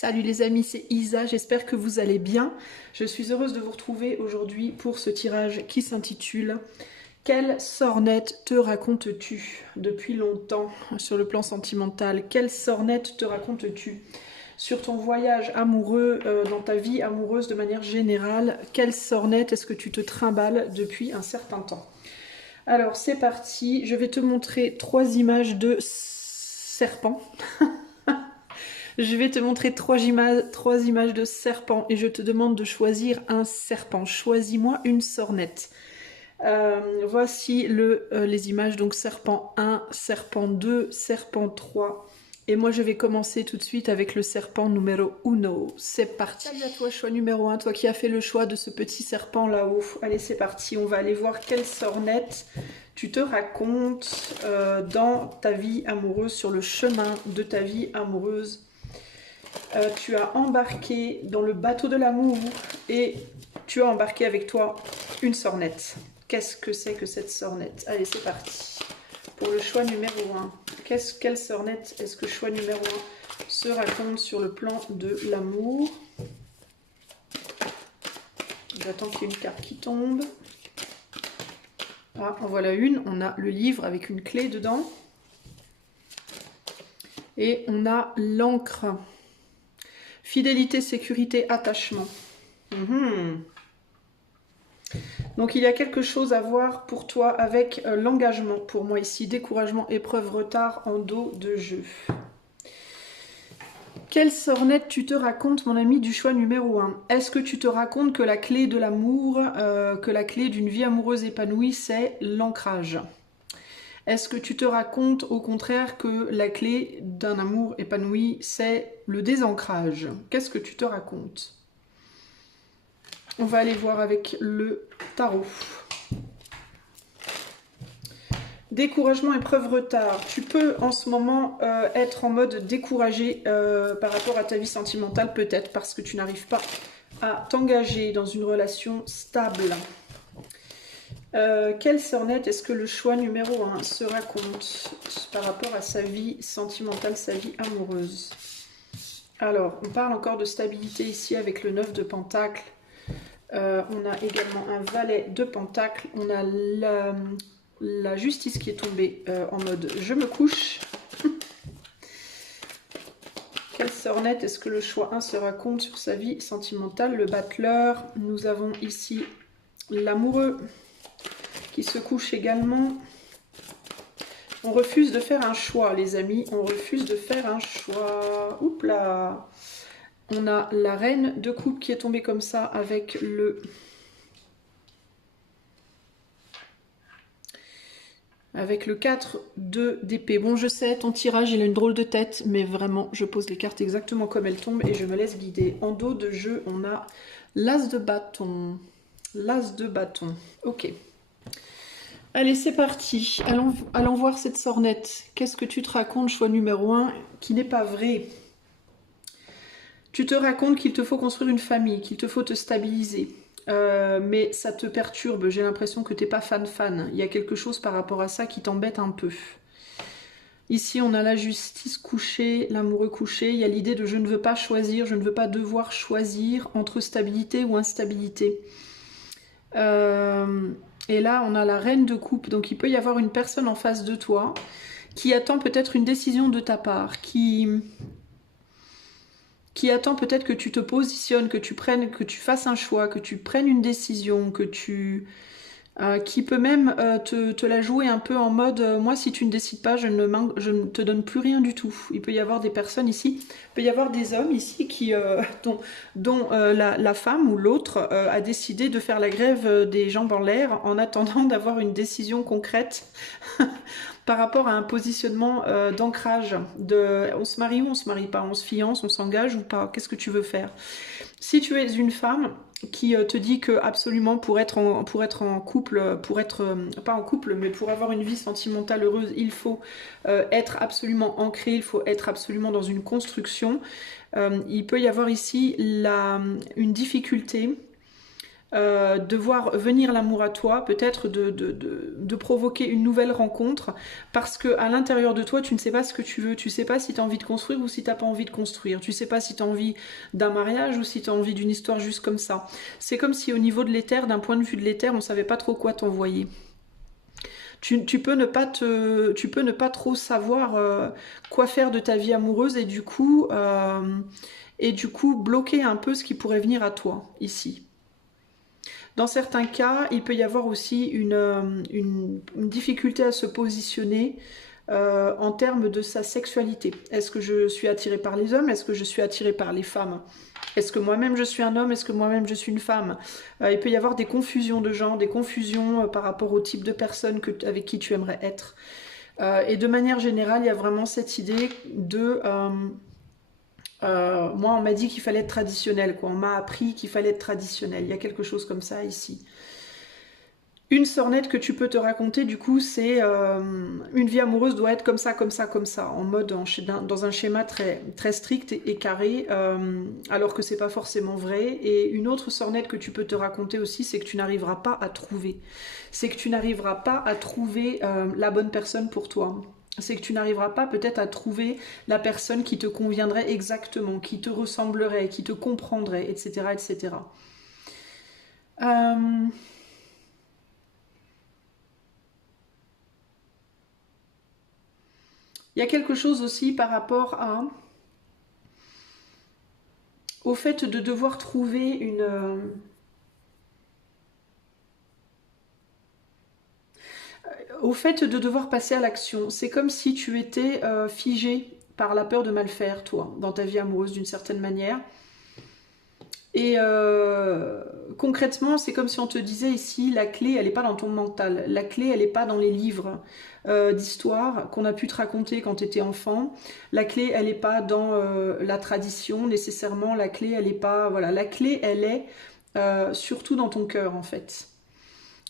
Salut les amis, c'est Isa, j'espère que vous allez bien. Je suis heureuse de vous retrouver aujourd'hui pour ce tirage qui s'intitule « Quelle sornette te racontes-tu depuis longtemps sur le plan sentimental? Quelle sornette te racontes-tu sur ton voyage amoureux, dans ta vie amoureuse de manière générale? Quelle sornette est-ce que tu te trimbales depuis un certain temps ?» Alors c'est parti, je vais te montrer 3 images de serpents. Je vais te montrer 3 images de serpents et je te demande de choisir un serpent. Choisis-moi une sornette. Voici les images, donc serpent 1, serpent 2, serpent 3. Et moi je vais commencer tout de suite avec le serpent numéro 1. C'est parti. Salut à toi, choix numéro 1, toi qui as fait le choix de ce petit serpent là-haut. Allez, c'est parti, on va aller voir quelle sornette tu te racontes dans ta vie amoureuse, sur le chemin de ta vie amoureuse. Tu as embarqué dans le bateau de l'amour et tu as embarqué avec toi une sornette. Qu'est-ce que c'est que cette sornette? Allez, c'est parti. Pour le choix numéro 1. Quelle sornette est-ce que choix numéro 1 se raconte sur le plan de l'amour? J'attends qu'il y ait une carte qui tombe. Ah, en voilà une. On a le livre avec une clé dedans. Et on a l'encre. Fidélité, sécurité, attachement. Donc il y a quelque chose à voir pour toi avec l'engagement. Pour moi ici, découragement, épreuve, retard en dos de jeu. Quelle sornette tu te racontes, mon ami, du choix numéro 1? Est-ce que tu te racontes que la clé de l'amour, que la clé d'une vie amoureuse épanouie, c'est l'ancrage? Est-ce que tu te racontes au contraire que la clé d'un amour épanoui, c'est le désancrage? Qu'est-ce que tu te racontes? On va aller voir avec le tarot. Découragement, épreuve, retard. Tu peux en ce moment être en mode découragé par rapport à ta vie sentimentale, peut-être parce que tu n'arrives pas à t'engager dans une relation stable. Quelle sornette est-ce que le choix numéro 1 se raconte par rapport à sa vie sentimentale, sa vie amoureuse? Alors, on parle encore de stabilité ici avec le 9 de Pentacle. On a également un valet de Pentacle. On a la justice qui est tombée en mode « je me couche ». Quelle sornette est-ce que le choix 1 se raconte sur sa vie sentimentale? Le battleur. Nous avons ici l'amoureux qui se couche également. On refuse de faire un choix, les amis. On refuse de faire un choix. Oups là. On a la reine de coupe qui est tombée comme ça avec le... Avec le 4 d'épée. Bon, je sais, ton tirage, il a une drôle de tête, mais vraiment, je pose les cartes exactement comme elles tombent et je me laisse guider. En dos de jeu, on a l'as de bâton. L'as de bâton. Ok. Allez, c'est parti. Allons voir cette sornette. Qu'est-ce que tu te racontes, choix numéro 1, qui n'est pas vrai? Tu te racontes qu'il te faut construire une famille, qu'il te faut te stabiliser. Mais ça te perturbe. J'ai l'impression que tu n'es pas fan. Il y a quelque chose par rapport à ça qui t'embête un peu. Ici, on a la justice couchée, l'amoureux couché. Il y a l'idée de je ne veux pas choisir, je ne veux pas devoir choisir entre stabilité ou instabilité. Et là, on a la reine de coupe. Donc, il peut y avoir une personne en face de toi qui attend peut-être une décision de ta part, qui attend peut-être que tu te positionnes, que tu fasses un choix, que tu prennes une décision, qui peut même te la jouer un peu en mode moi, si tu ne décides pas, je ne te donne plus rien du tout. Il peut y avoir des personnes ici, il peut y avoir des hommes ici dont la femme ou l'autre a décidé de faire la grève des jambes en l'air en attendant d'avoir une décision concrète par rapport à un positionnement d'ancrage. On se marie ou on se marie pas, on se fiance, on s'engage ou pas, qu'est-ce que tu veux faire? Si tu es une femme qui te dit que absolument pour être en couple, pas en couple, mais pour avoir une vie sentimentale heureuse, il faut être absolument ancré, il faut être absolument dans une construction. Il peut y avoir ici une difficulté de voir venir l'amour à toi, peut-être de provoquer une nouvelle rencontre, parce que à l'intérieur de toi, tu ne sais pas ce que tu veux, tu sais pas si tu as envie de construire ou si tu n'as pas envie de construire, tu sais pas si tu as envie d'un mariage ou si tu as envie d'une histoire juste comme ça. C'est comme si au niveau de l'éther, d'un point de vue de l'éther, on savait pas trop quoi t'envoyer. Tu peux ne pas trop savoir quoi faire de ta vie amoureuse et du coup bloquer un peu ce qui pourrait venir à toi ici. Dans certains cas, il peut y avoir aussi une difficulté à se positionner en termes de sa sexualité. Est-ce que je suis attirée par les hommes? Est-ce que je suis attirée par les femmes? Est-ce que moi-même je suis un homme? Est-ce que moi-même je suis une femme? Il peut y avoir des confusions de genre, des confusions par rapport au type de personne avec qui tu aimerais être. Et de manière générale, il y a vraiment cette idée de... moi, on m'a dit qu'il fallait être traditionnel, quoi. On m'a appris qu'il fallait être traditionnel. Il y a quelque chose comme ça ici. Une sornette que tu peux te raconter, du coup, c'est une vie amoureuse doit être comme ça, comme ça, comme ça, en mode dans un schéma très, très strict et carré, alors que c'est pas forcément vrai. Et une autre sornette que tu peux te raconter aussi, c'est que tu n'arriveras pas à trouver. C'est que tu n'arriveras pas à trouver la bonne personne pour toi. C'est que tu n'arriveras pas peut-être à trouver la personne qui te conviendrait exactement, qui te ressemblerait, qui te comprendrait, etc., etc. Il y a quelque chose aussi par rapport au fait de devoir trouver au fait de devoir passer à l'action. C'est comme si tu étais figé par la peur de mal faire, toi, dans ta vie amoureuse d'une certaine manière. Et concrètement, c'est comme si on te disait ici, la clé, elle n'est pas dans ton mental. La clé, elle n'est pas dans les livres d'histoire qu'on a pu te raconter quand tu étais enfant. La clé, elle n'est pas dans la tradition nécessairement. La clé, elle n'est pas... Voilà, la clé, elle est surtout dans ton cœur, en fait.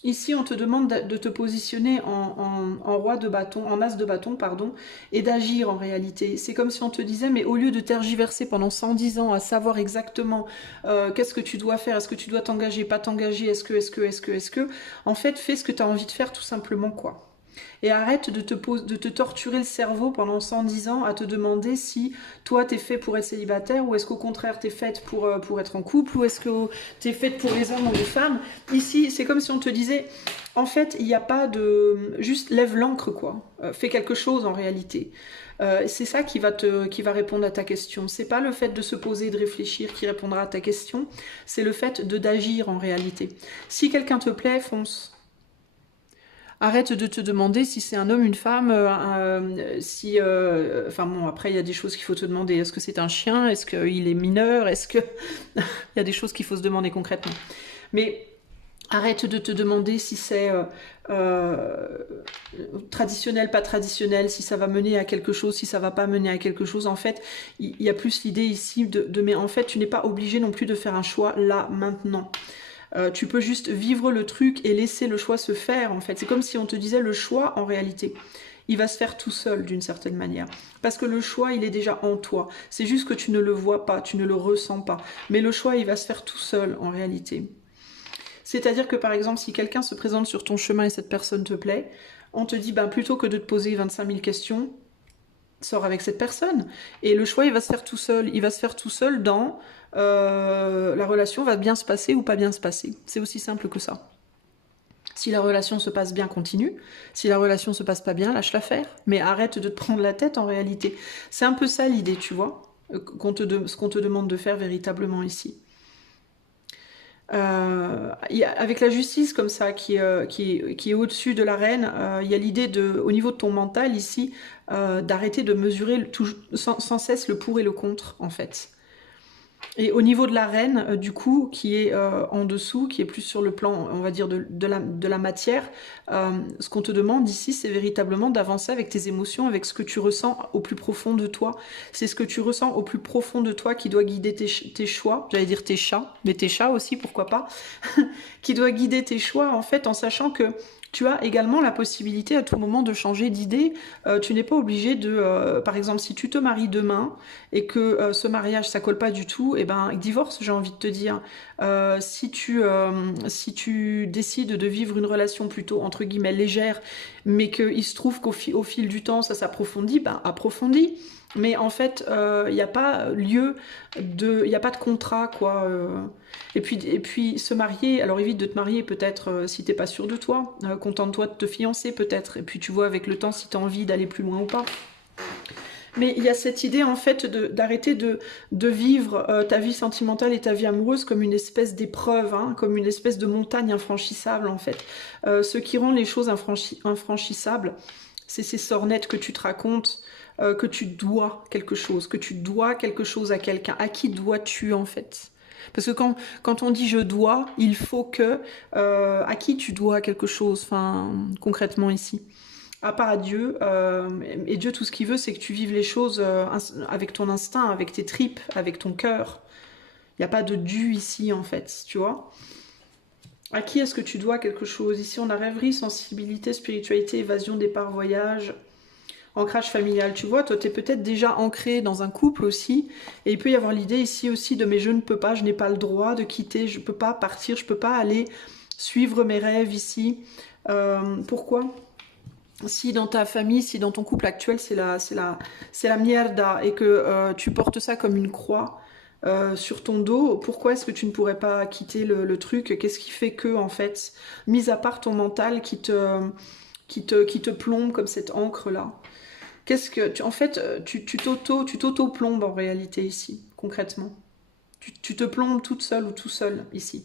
Ici, on te demande de te positionner en roi de bâton, en as de bâton, pardon, et d'agir en réalité. C'est comme si on te disait, mais au lieu de tergiverser pendant 110 ans à savoir exactement qu'est-ce que tu dois faire, est-ce que tu dois t'engager, pas t'engager, est-ce que, en fait, fais ce que tu as envie de faire tout simplement, quoi. Et arrête de te torturer le cerveau pendant 110 ans à te demander si toi t'es fait pour être célibataire ou est-ce qu'au contraire t'es faite pour être en couple ou est-ce que t'es faite pour les hommes ou les femmes. Ici, c'est comme si on te disait, en fait, il n'y a pas de... Juste lève l'ancre, quoi. Fais quelque chose en réalité. C'est ça qui va répondre à ta question. C'est pas le fait de se poser et de réfléchir qui répondra à ta question, c'est le fait d'agir en réalité. Si quelqu'un te plaît, fonce. Arrête de te demander si c'est un homme, une femme, enfin bon, après il y a des choses qu'il faut te demander. Est-ce que c'est un chien? Est-ce qu'il est mineur? Est-ce que... il y a des choses qu'il faut se demander concrètement. Mais arrête de te demander si c'est traditionnel, pas traditionnel, si ça va mener à quelque chose, si ça va pas mener à quelque chose. En fait, il y a plus l'idée ici mais en fait, tu n'es pas obligé non plus de faire un choix là, maintenant. Tu peux juste vivre le truc et laisser le choix se faire, en fait. C'est comme si on te disait le choix, en réalité, il va se faire tout seul, d'une certaine manière. Parce que le choix, il est déjà en toi. C'est juste que tu ne le vois pas, tu ne le ressens pas. Mais le choix, il va se faire tout seul, en réalité. C'est-à-dire que, par exemple, si quelqu'un se présente sur ton chemin et cette personne te plaît, on te dit, ben, plutôt que de te poser 25 000 questions, sors avec cette personne. Et le choix, il va se faire tout seul. Il va se faire tout seul dans... la relation va bien se passer ou pas bien se passer. C'est aussi simple que ça. Si la relation se passe bien, continue. Si la relation se passe pas bien, lâche l'affaire. Mais arrête de te prendre la tête en réalité. C'est un peu ça l'idée, tu vois, ce qu'on te demande de faire véritablement ici. Avec la justice comme ça qui est au-dessus de la reine, il y a l'idée au niveau de ton mental ici d'arrêter de mesurer sans cesse le pour et le contre en fait. Et au niveau de la reine, du coup, qui est en dessous, qui est plus sur le plan, on va dire, de la matière, ce qu'on te demande ici, c'est véritablement d'avancer avec tes émotions, avec ce que tu ressens au plus profond de toi. C'est ce que tu ressens au plus profond de toi qui doit guider tes choix, j'allais dire tes chats, mais tes chats aussi, pourquoi pas, qui doit guider tes choix, en fait, en sachant que Tu as également la possibilité à tout moment de changer d'idée. Tu n'es pas obligé de... par exemple, si tu te maries demain et que ce mariage, ça colle pas du tout, et ben, divorce, j'ai envie de te dire. Si tu décides de vivre une relation plutôt, entre guillemets, légère, mais qu'il se trouve au fil du temps, ça s'approfondit, ben, approfondis. Mais en fait, il n'y a pas lieu de... Il n'y a pas de contrat, quoi. Et puis se marier, alors évite de te marier peut-être si t'es pas sûr de toi, contente-toi de te fiancer peut-être, et puis tu vois avec le temps si t'as envie d'aller plus loin ou pas. Mais il y a cette idée en fait d'arrêter de vivre ta vie sentimentale et ta vie amoureuse comme une espèce d'épreuve, hein, comme une espèce de montagne infranchissable en fait. Ce qui rend les choses infranchissables, c'est ces sornettes que tu te racontes, que tu dois quelque chose, à quelqu'un. À qui dois-tu en fait? Parce que quand on dit je dois, il faut que... à qui tu dois quelque chose, enfin, concrètement ici? À part à Dieu. Et Dieu, tout ce qu'il veut, c'est que tu vives les choses avec ton instinct, avec tes tripes, avec ton cœur. Il n'y a pas de dû ici, en fait, tu vois. À qui est-ce que tu dois quelque chose? Ici, on a rêverie, sensibilité, spiritualité, évasion, départ, voyage... Ancrage familial, tu vois, toi tu es peut-être déjà ancré dans un couple aussi, et il peut y avoir l'idée ici aussi de mais je ne peux pas, je n'ai pas le droit de quitter, je ne peux pas partir, je ne peux pas aller suivre mes rêves ici. Pourquoi? Si dans ta famille, si dans ton couple actuel c'est la mierda et que tu portes ça comme une croix sur ton dos, pourquoi est-ce que tu ne pourrais pas quitter le truc? Qu'est-ce qui fait que en fait, mis à part ton mental qui te plombe comme cette encre là? Qu'est-ce que en fait, tu t'auto-plombes en réalité ici, concrètement. Tu te plombes toute seule ou tout seul ici.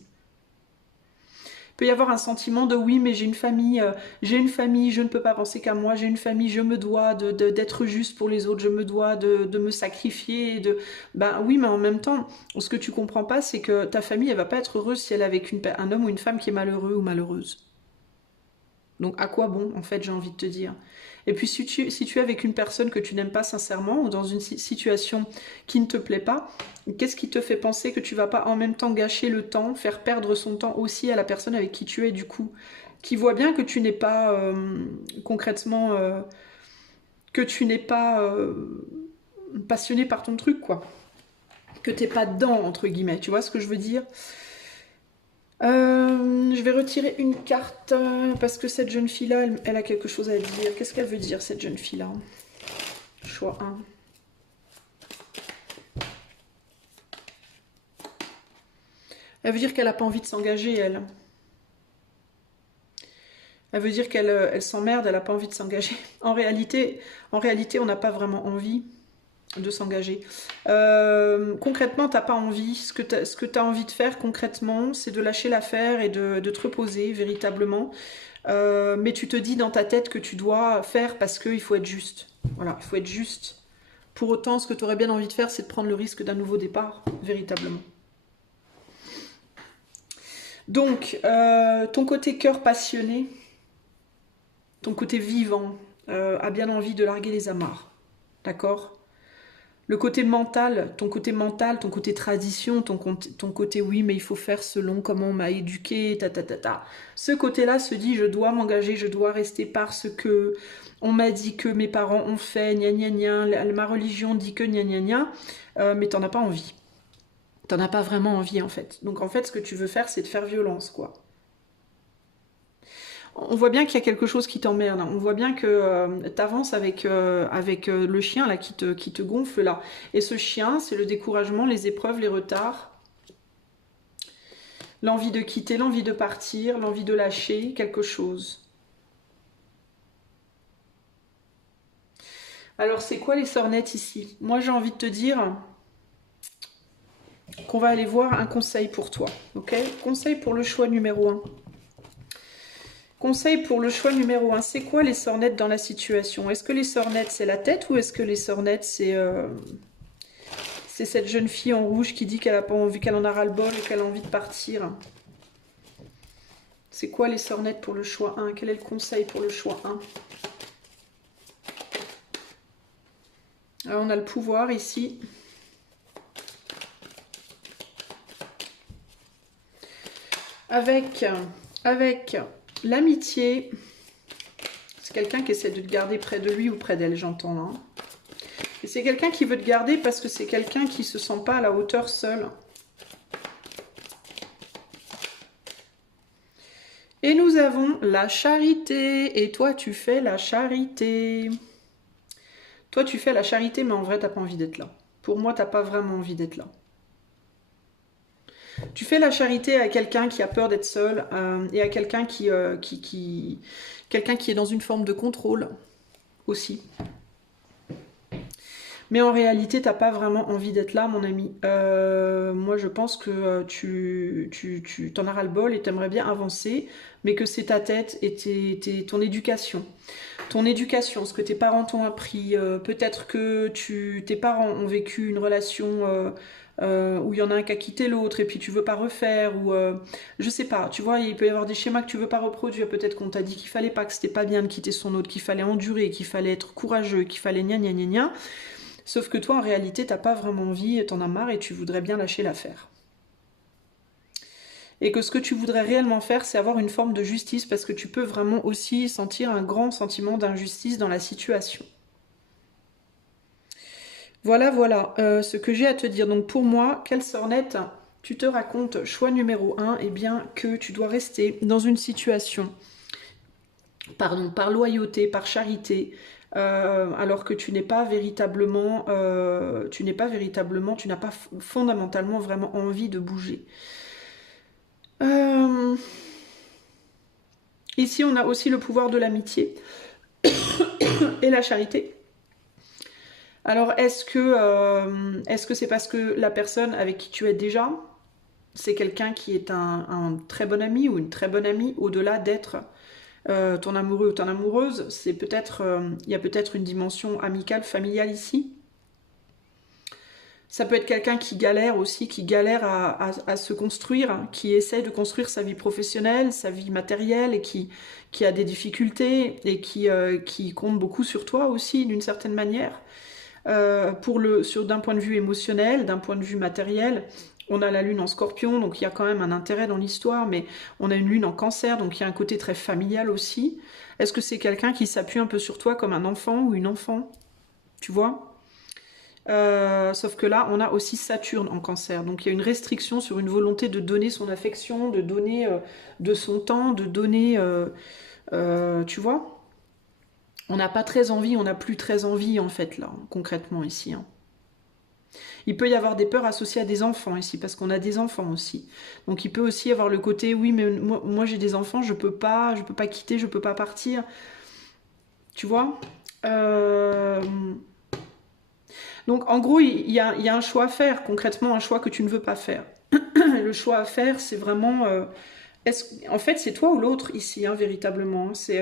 Il peut y avoir un sentiment de oui, mais j'ai une famille, je ne peux pas penser qu'à moi, j'ai une famille, je me dois d'être juste pour les autres, je me dois de me sacrifier. Ben oui, mais en même temps, ce que tu comprends pas, c'est que ta famille, elle va pas être heureuse si elle est avec un homme ou une femme qui est malheureux ou malheureuse. Donc à quoi bon, en fait, j'ai envie de te dire. Et puis si tu es avec une personne que tu n'aimes pas sincèrement ou dans une situation qui ne te plaît pas, qu'est-ce qui te fait penser que tu vas pas en même temps gâcher le temps, faire perdre son temps aussi à la personne avec qui tu es du coup, qui voit bien que tu n'es pas concrètement, que tu n'es pas passionné par ton truc, quoi. Que t'es pas dedans, entre guillemets, tu vois ce que je veux dire? Je vais retirer une carte parce que cette jeune fille-là, elle a quelque chose à dire. Qu'est-ce qu'elle veut dire, cette jeune fille-là? Choix 1. Elle veut dire qu'elle n'a pas envie de s'engager, elle. Elle veut dire qu'elle s'emmerde, elle n'a pas envie de s'engager. En réalité, on n'a pas vraiment envie de s'engager. Concrètement, t'as pas envie. Ce que t'as envie de faire concrètement, c'est de lâcher l'affaire et de te reposer véritablement. Mais tu te dis dans ta tête que tu dois faire parce qu'il faut être juste. Voilà, il faut être juste. Pour autant, ce que tu aurais bien envie de faire, c'est de prendre le risque d'un nouveau départ, véritablement. Donc, ton côté cœur passionné, ton côté vivant, a bien envie de larguer les amarres. D'accord ? Le côté mental, ton côté tradition, ton côté oui, mais il faut faire selon comment on m'a éduqué, Ce côté-là se dit, je dois m'engager, je dois rester parce que on m'a dit que mes parents ont fait, gna gna gna, ma religion dit que gna gna gna, mais t'en as pas envie. T'en as pas vraiment envie en fait. Donc en fait, ce que tu veux faire, c'est de faire violence, quoi. On voit bien qu'il y a quelque chose qui t'emmerde. On voit bien que tu avances avec le chien là qui te gonfle là. Et ce chien, c'est le découragement, les épreuves, les retards. L'envie de quitter, l'envie de partir, l'envie de lâcher quelque chose. Alors c'est quoi les sornettes ici? Moi j'ai envie de te dire qu'on va aller voir un conseil pour toi. Ok? Conseil pour le choix numéro 1. Conseil pour le choix numéro 1, c'est quoi les sornettes dans la situation? Est-ce que les sornettes c'est la tête ou est-ce que les sornettes c'est cette jeune fille en rouge qui dit qu'elle a pas envie, qu'elle en a ras-le-bol et qu'elle a envie de partir? C'est quoi les sornettes pour le choix 1? Quel est le conseil pour le choix 1? Alors on a le pouvoir ici. Avec L'amitié, c'est quelqu'un qui essaie de te garder près de lui ou près d'elle, j'entends là. Et c'est quelqu'un qui veut te garder parce que c'est quelqu'un qui se sent pas à la hauteur seul. Et nous avons la charité. Et toi, tu fais la charité. Toi, tu fais la charité, mais en vrai, t'as pas envie d'être là. Pour moi, t'as pas vraiment envie d'être là. Tu fais la charité à quelqu'un qui a peur d'être seul et à quelqu'un quelqu'un qui est dans une forme de contrôle aussi. Mais en réalité, t'as pas vraiment envie d'être là, mon ami. Moi, je pense que tu t'en as ras-le-bol et t'aimerais bien avancer, mais que c'est ta tête et ton éducation. Ton éducation, ce que tes parents t'ont appris. Peut-être que tes parents ont vécu une relation où il y en a un qui a quitté l'autre et puis tu veux pas refaire. Ou je sais pas, tu vois, il peut y avoir des schémas que tu veux pas reproduire. Peut-être qu'on t'a dit qu'il fallait pas, que c'était pas bien de quitter son autre, qu'il fallait endurer, qu'il fallait être courageux, qu'il fallait gna gna gna gna. Sauf que toi, en réalité, t'as pas vraiment envie, t'en as marre et tu voudrais bien lâcher l'affaire. Et que ce que tu voudrais réellement faire, c'est avoir une forme de justice, parce que tu peux vraiment aussi sentir un grand sentiment d'injustice dans la situation. Voilà, voilà ce que j'ai à te dire. Donc pour moi, quelle sornette tu te racontes? Choix numéro 1, eh bien que tu dois rester dans une situation, pardon, par loyauté, par charité, alors que tu n'es pas véritablement, tu n'as pas fondamentalement vraiment envie de bouger. Ici, on a aussi le pouvoir de l'amitié et la charité. Alors, est-ce que c'est parce que la personne avec qui tu es déjà, c'est quelqu'un qui est un très bon ami ou une très bonne amie, au-delà d'être ton amoureux ou ton amoureuse, c'est peut-être, il y a peut-être une dimension amicale, familiale ici. Ça peut être quelqu'un qui galère aussi, qui galère à se construire, hein, qui essaie de construire sa vie professionnelle, sa vie matérielle, et qui a des difficultés, et qui compte beaucoup sur toi aussi, d'une certaine manière. D'un point de vue émotionnel, d'un point de vue matériel, on a la lune en scorpion, donc il y a quand même un intérêt dans l'histoire, mais on a une lune en cancer, donc il y a un côté très familial aussi. Est-ce que c'est quelqu'un qui s'appuie un peu sur toi comme un enfant ou une enfant? Tu vois? Sauf que là, on a aussi Saturne en cancer, donc il y a une restriction sur une volonté de donner son affection, de donner de son temps, de donner, tu vois? On n'a pas très envie, on n'a plus très envie en fait là, concrètement ici. Hein. Il peut y avoir des peurs associées à des enfants ici, parce qu'on a des enfants aussi. Donc il peut aussi y avoir le côté, oui mais moi j'ai des enfants, je peux pas quitter, je peux pas partir. Tu vois Donc en gros, il y a un choix à faire, concrètement un choix que tu ne veux pas faire. Le choix à faire, c'est vraiment... en fait, c'est toi ou l'autre ici, hein, véritablement. C'est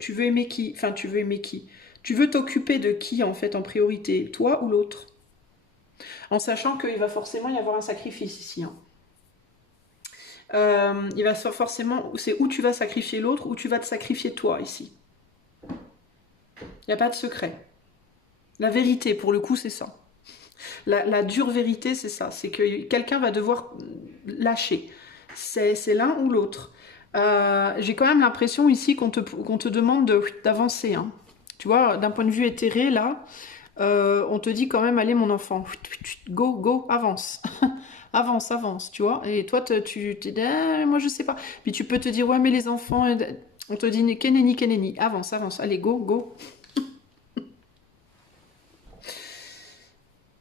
tu veux aimer qui? Enfin, tu veux aimer qui? Tu veux t'occuper de qui, en fait, en priorité? Toi ou l'autre? En sachant qu'il va forcément y avoir un sacrifice ici. Hein. Il va forcément... C'est où tu vas sacrifier l'autre, ou tu vas te sacrifier toi, ici. Il n'y a pas de secret. La vérité, pour le coup, c'est ça. La dure vérité, c'est ça. C'est que quelqu'un va devoir lâcher. C'est l'un ou l'autre. J'ai quand même l'impression ici qu'on te demande d'avancer. Hein. Tu vois, d'un point de vue éthéré, là, on te dit quand même, allez mon enfant, go, go, avance. Avance, avance, tu vois. Et toi, tu t'es dit, moi je sais pas. Puis tu peux te dire, ouais, mais les enfants, on te dit, keneni, keneni, avance, avance, allez, go, go.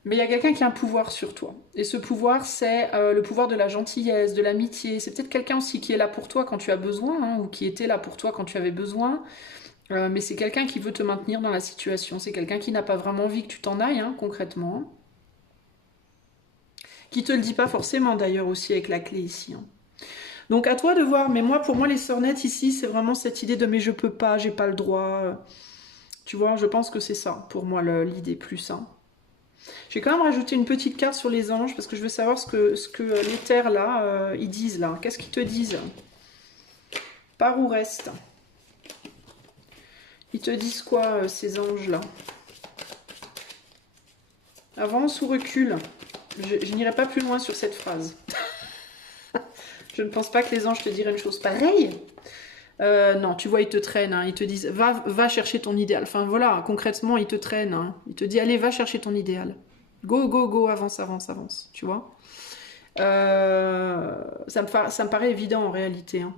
Mais il y a quelqu'un qui a un pouvoir sur toi. Et ce pouvoir, c'est le pouvoir de la gentillesse, de l'amitié. C'est peut-être quelqu'un aussi qui est là pour toi quand tu as besoin, hein, ou qui était là pour toi quand tu avais besoin. Mais c'est quelqu'un qui veut te maintenir dans la situation. C'est quelqu'un qui n'a pas vraiment envie que tu t'en ailles, hein, concrètement. Qui te le dit pas forcément, d'ailleurs, aussi avec la clé ici. Hein. Donc à toi de voir. Mais moi, pour moi, les sornettes ici, c'est vraiment cette idée de mais je peux pas, j'ai pas le droit. Tu vois, je pense que c'est ça, pour moi, l'idée plus. Hein. J'ai quand même rajouté une petite carte sur les anges parce que je veux savoir ce que l'éther là, ils disent là. Qu'est-ce qu'ils te disent? Par où reste? Ils te disent quoi ces anges là? Avance ou recule? Je n'irai pas plus loin sur cette phrase. Je ne pense pas que les anges te diraient une chose pareille. Non, tu vois, ils te traînent, hein, ils te disent, va chercher ton idéal. Enfin voilà, concrètement, ils te traînent. Hein. Ils te disent, allez, va chercher ton idéal. Go, go, go, avance, avance, avance, tu vois. Ça me paraît évident en réalité. Hein.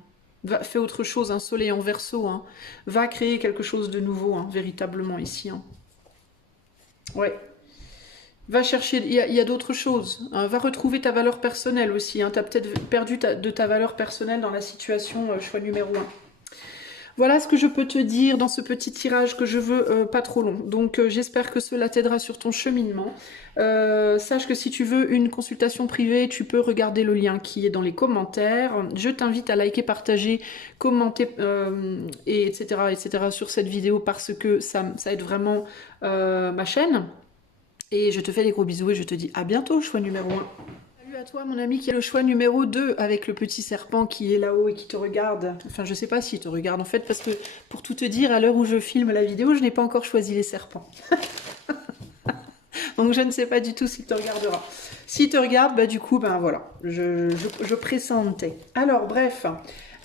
Fais autre chose, un soleil en verso. Hein. Va créer quelque chose de nouveau, hein, véritablement ici. Hein. Ouais. Va chercher, il y a d'autres choses. Hein. Va retrouver ta valeur personnelle aussi. Hein. Tu as peut-être perdu de ta valeur personnelle dans la situation choix numéro un. Voilà ce que je peux te dire dans ce petit tirage que je veux pas trop long. Donc j'espère que cela t'aidera sur ton cheminement. Sache que si tu veux une consultation privée, tu peux regarder le lien qui est dans les commentaires. Je t'invite à liker, partager, commenter, et etc., etc. sur cette vidéo parce que ça aide vraiment ma chaîne. Et je te fais des gros bisous et je te dis à bientôt, choix numéro 1. Salut à toi mon ami qui est le choix numéro 2 avec le petit serpent qui est là-haut et qui te regarde. Enfin je sais pas s'il te regarde en fait parce que pour tout te dire à l'heure où je filme la vidéo je n'ai pas encore choisi les serpents. Donc je ne sais pas du tout s'il te regardera. S'il te regarde, bah du coup ben voilà, je pressentais. Alors bref,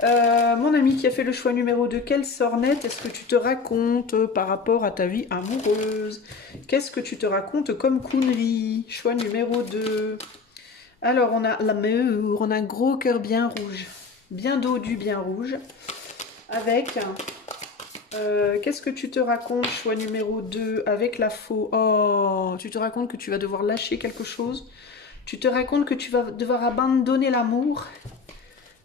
mon ami qui a fait le choix numéro 2, quelle sornette est-ce que tu te racontes par rapport à ta vie amoureuse? Qu'est-ce que tu te racontes comme connerie? Choix numéro 2. Alors, on a l'amour, on a un gros cœur bien rouge, bien dodu, bien rouge, avec, qu'est-ce que tu te racontes, choix numéro 2, avec la faux? Oh, tu te racontes que tu vas devoir lâcher quelque chose, tu te racontes que tu vas devoir abandonner l'amour,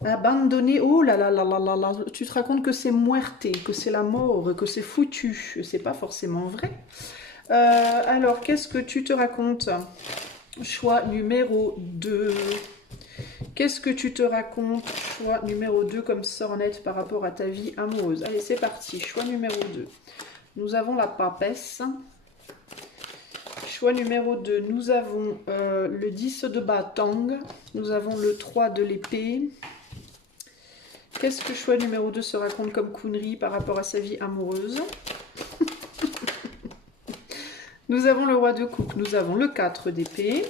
abandonner, oh là là là là là là, tu te racontes que c'est muerté, que c'est la mort, que c'est foutu, c'est pas forcément vrai. Alors, qu'est-ce que tu te racontes? Choix numéro 2. Qu'est-ce que tu te racontes? Choix numéro 2 comme sornette par rapport à ta vie amoureuse. Allez, c'est parti. Choix numéro 2. Nous avons la papesse. Choix numéro 2. Nous avons le 10 de bâton. Nous avons le 3 de l'épée. Qu'est-ce que choix numéro 2 se raconte comme connerie par rapport à sa vie amoureuse? Nous avons le roi de coupe, nous avons le 4 d'épée.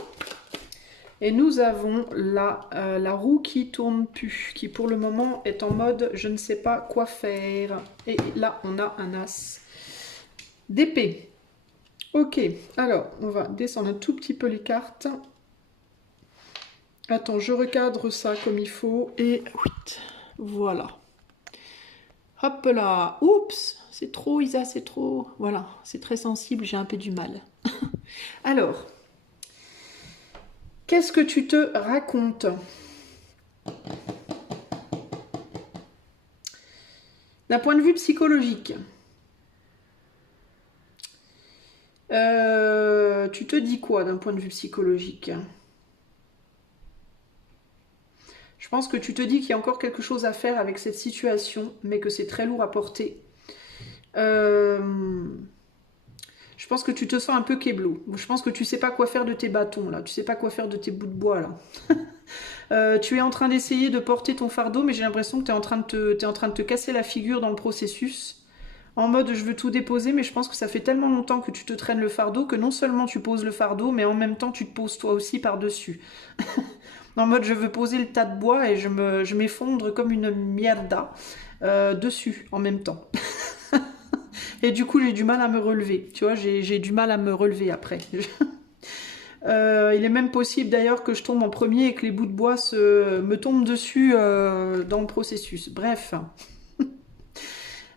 Et nous avons la roue qui tourne plus, qui pour le moment est en mode je ne sais pas quoi faire. Et là, on a un as d'épée. Ok, alors on va descendre un tout petit peu les cartes. Attends, je recadre ça comme il faut. Et voilà. Hop là. Oups, c'est trop Isa, c'est trop. Voilà, c'est très sensible, j'ai un peu du mal. Alors, qu'est-ce que tu te racontes? D'un point de vue psychologique, tu te dis quoi d'un point de vue psychologique? Je pense que tu te dis qu'il y a encore quelque chose à faire avec cette situation, mais que c'est très lourd à porter. Je pense que tu te sens un peu kéblo. Je pense que tu sais pas quoi faire de tes bâtons, là. Tu sais pas quoi faire de tes bouts de bois, là. Tu es en train d'essayer de porter ton fardeau, mais j'ai l'impression que tu es en train de te casser la figure dans le processus. En mode, je veux tout déposer, mais je pense que ça fait tellement longtemps que tu te traînes le fardeau que non seulement tu poses le fardeau, mais en même temps, tu te poses toi aussi par-dessus. En mode, je veux poser le tas de bois et je m'effondre comme une mierda dessus en même temps. Et du coup, j'ai du mal à me relever. Tu vois, j'ai du mal à me relever après. Il est même possible d'ailleurs que je tombe en premier et que les bouts de bois me tombent dessus dans le processus. Bref.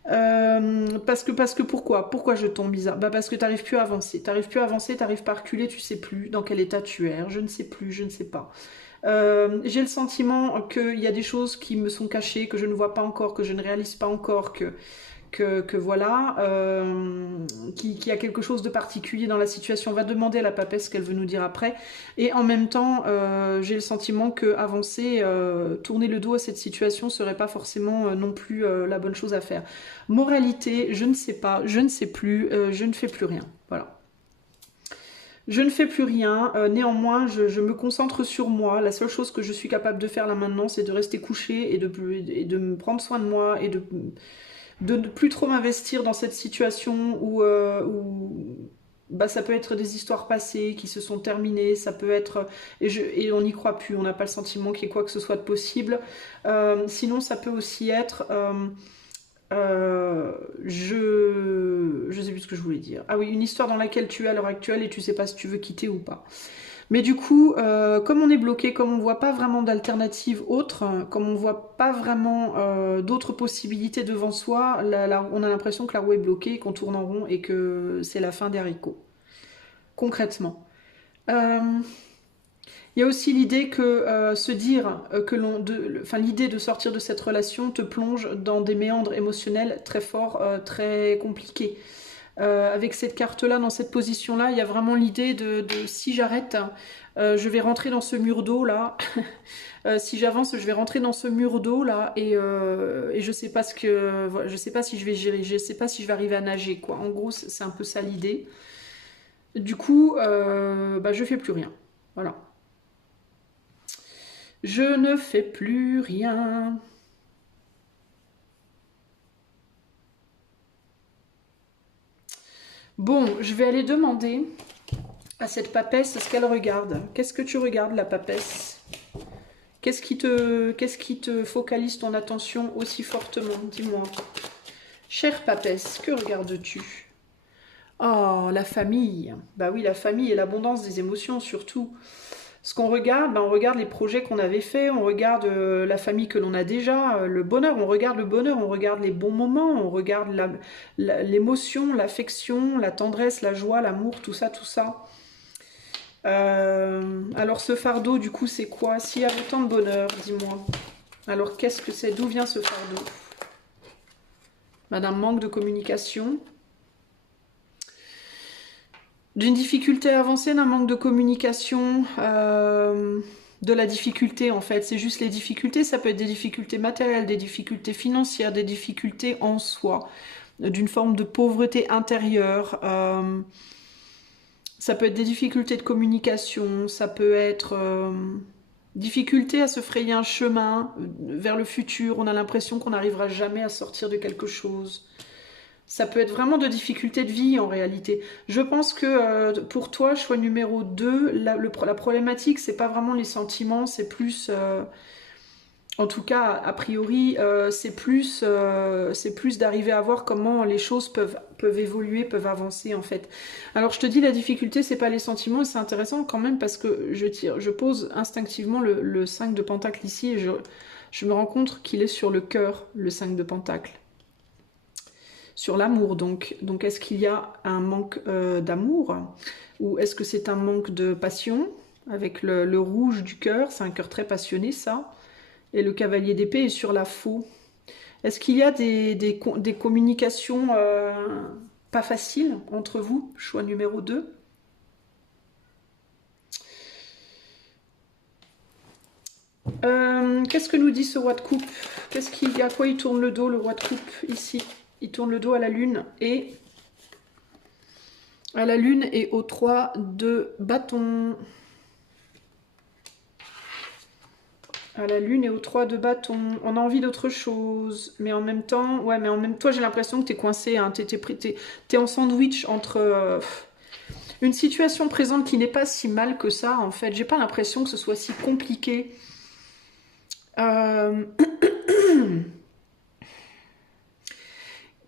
Parce que pourquoi je tombe bizarre? Bah parce que t'arrives plus à avancer. T'arrives plus à avancer, t'arrives pas à reculer, tu sais plus dans quel état tu es. Je ne sais plus, je ne sais pas. J'ai le sentiment qu'il y a des choses qui me sont cachées, que je ne vois pas encore, que je ne réalise pas encore, que voilà, qu'il y a quelque chose de particulier dans la situation. On va demander à la papesse ce qu'elle veut nous dire après. Et en même temps, j'ai le sentiment que avancer, tourner le dos à cette situation serait pas forcément non plus la bonne chose à faire. Moralité, je ne sais pas, je ne sais plus, je ne fais plus rien. Voilà. Je ne fais plus rien, néanmoins je me concentre sur moi. La seule chose que je suis capable de faire là maintenant, c'est de rester couchée et de me prendre soin de moi et de ne plus trop m'investir dans cette situation où bah, ça peut être des histoires passées qui se sont terminées, ça peut être... Et on n'y croit plus, on n'a pas le sentiment qu'il y ait quoi que ce soit de possible. Sinon, ça peut aussi être... je sais plus ce que je voulais dire. Ah oui, une histoire dans laquelle tu es à l'heure actuelle et tu sais pas si tu veux quitter ou pas. Mais du coup, comme on est bloqué, comme on voit pas vraiment d'alternative autre, comme on voit pas vraiment d'autres possibilités devant soi, on a l'impression que la roue est bloquée, qu'on tourne en rond et que c'est la fin des haricots. Concrètement. Euh, Il y a aussi l'idée que se dire enfin l'idée de sortir de cette relation te plonge dans des méandres émotionnels très forts, très compliqués. Avec cette carte-là, dans cette position-là, il y a vraiment l'idée de si j'arrête, je vais rentrer dans ce mur d'eau là. Si j'avance, je vais rentrer dans ce mur d'eau là et je sais pas ce que, voilà, je sais pas si je vais gérer, je sais pas si je vais arriver à nager quoi. En gros, c'est un peu ça l'idée. Du coup, bah, je fais plus rien. Voilà. Je ne fais plus rien. Bon, je vais aller demander à cette papesse ce qu'elle regarde. Qu'est-ce que tu regardes, la papesse? Qu'est-ce qui te focalise ton attention aussi fortement? Dis-moi. Chère papesse, que regardes-tu? Oh, la famille. Bah oui, la famille et l'abondance des émotions surtout. Ce qu'on regarde, ben on regarde les projets qu'on avait faits, on regarde la famille que l'on a déjà, le bonheur, on regarde le bonheur, on regarde les bons moments, on regarde l'émotion, l'affection, la tendresse, la joie, l'amour, tout ça, tout ça. Alors ce fardeau, du coup, c'est quoi? S'il y a autant de bonheur, dis-moi. Alors qu'est-ce que c'est? D'où vient ce fardeau? Madame, manque de communication. D'une difficulté avancée, d'un manque de communication, de la difficulté en fait. C'est juste les difficultés, ça peut être des difficultés matérielles, des difficultés financières, des difficultés en soi, d'une forme de pauvreté intérieure. Ça peut être des difficultés de communication, ça peut être difficulté à se frayer un chemin vers le futur. On a l'impression qu'on n'arrivera jamais à sortir de quelque chose. Ça peut être vraiment de difficultés de vie en réalité. Je pense que pour toi, choix numéro 2, la problématique, c'est pas vraiment les sentiments, c'est plus, en tout cas a priori, c'est plus d'arriver à voir comment les choses peuvent évoluer, peuvent avancer en fait. Alors je te dis, la difficulté, c'est pas les sentiments, et c'est intéressant quand même parce que je pose instinctivement le 5 de Pentacle ici et je me rends compte qu'il est sur le cœur, le 5 de Pentacle. Sur l'amour donc. Donc est-ce qu'il y a un manque d'amour ou est-ce que c'est un manque de passion avec le rouge du cœur, c'est un cœur très passionné ça, et le cavalier d'épée est sur la faux. Est-ce qu'il y a des communications pas faciles entre vous? Choix numéro 2. Qu'est-ce que nous dit ce roi de coupe? À quoi il tourne le dos, le roi de coupe, ici? Il tourne le dos à la lune et au 3 de bâton. À la lune et au 3 de bâton. On a envie d'autre chose. Mais en même temps, ouais, mais en même temps, j'ai l'impression que t'es coincé, hein, t'es en sandwich entre une situation présente qui n'est pas si mal que ça, en fait. J'ai pas l'impression que ce soit si compliqué.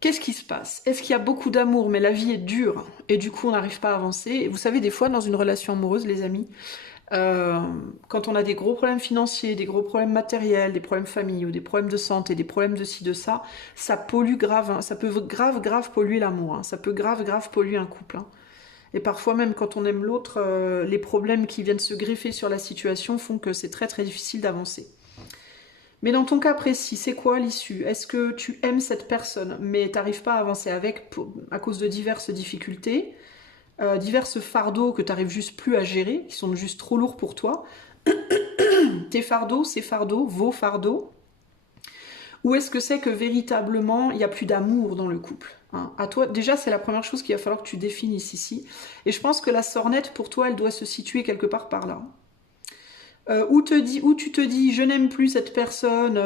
Qu'est-ce qui se passe? Est-ce qu'il y a beaucoup d'amour, mais la vie est dure, et du coup on n'arrive pas à avancer? Et vous savez, des fois, dans une relation amoureuse, les amis, quand on a des gros problèmes financiers, des gros problèmes matériels, des problèmes familiaux, des problèmes de santé, des problèmes de ci, de ça, ça pollue grave, hein, ça peut grave polluer l'amour, hein, ça peut grave polluer un couple. Hein. Et parfois même quand on aime l'autre, les problèmes qui viennent se greffer sur la situation font que c'est très difficile d'avancer. Mais dans ton cas précis, c'est quoi l'issue? Est-ce que tu aimes cette personne, mais t'arrives pas à avancer avec à cause de diverses difficultés, diverses fardeaux que t'arrives juste plus à gérer, qui sont juste trop lourds pour toi? Tes fardeaux, ces fardeaux, vos fardeaux? Ou est-ce que c'est que véritablement, il n'y a plus d'amour dans le couple, hein? À toi, déjà, c'est la première chose qu'il va falloir que tu définisses ici. Et je pense que la sornette, pour toi, elle doit se situer quelque part par là. Où tu te dis je n'aime plus cette personne,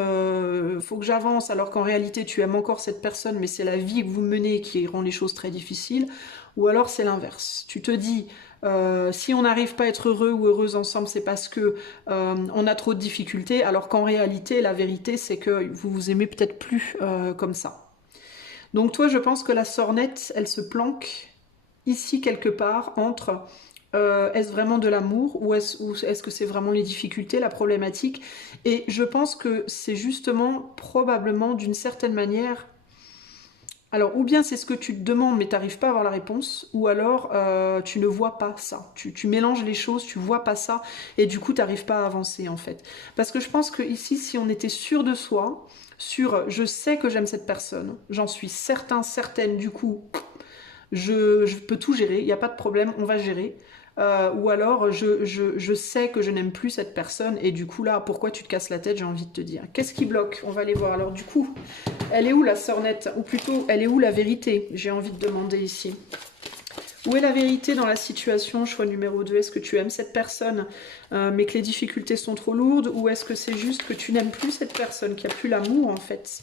faut que j'avance, alors qu'en réalité tu aimes encore cette personne, mais c'est la vie que vous menez qui rend les choses très difficiles. Ou alors c'est l'inverse. Tu te dis, si on n'arrive pas à être heureux ou heureuse ensemble, c'est parce que on a trop de difficultés, alors qu'en réalité, la vérité, c'est que vous vous aimez peut-être plus comme ça. Donc toi, je pense que la sornette, elle se planque ici quelque part entre est-ce vraiment de l'amour ou est-ce que c'est vraiment les difficultés, la problématique. Et je pense que c'est justement probablement d'une certaine manière. Alors, ou bien c'est ce que tu te demandes mais tu n'arrives pas à avoir la réponse, ou alors tu ne vois pas ça. Tu mélanges les choses, tu vois pas ça, et du coup tu n'arrives pas à avancer en fait. Parce que je pense que ici, si on était sûr de soi, sur je sais que j'aime cette personne, j'en suis certain, certaine, du coup, je peux tout gérer, il n'y a pas de problème, on va gérer. Ou alors je sais que je n'aime plus cette personne et du coup là, pourquoi tu te casses la tête, j'ai envie de te dire. Qu'est-ce qui bloque? On va aller voir. Alors du coup, elle est où la sornette? Ou plutôt, elle est où la vérité? J'ai envie de demander ici. Où est la vérité dans la situation? Choix numéro 2. Est-ce que tu aimes cette personne mais que les difficultés sont trop lourdes? Ou est-ce que c'est juste que tu n'aimes plus cette personne, qu'il n'y a plus l'amour en fait?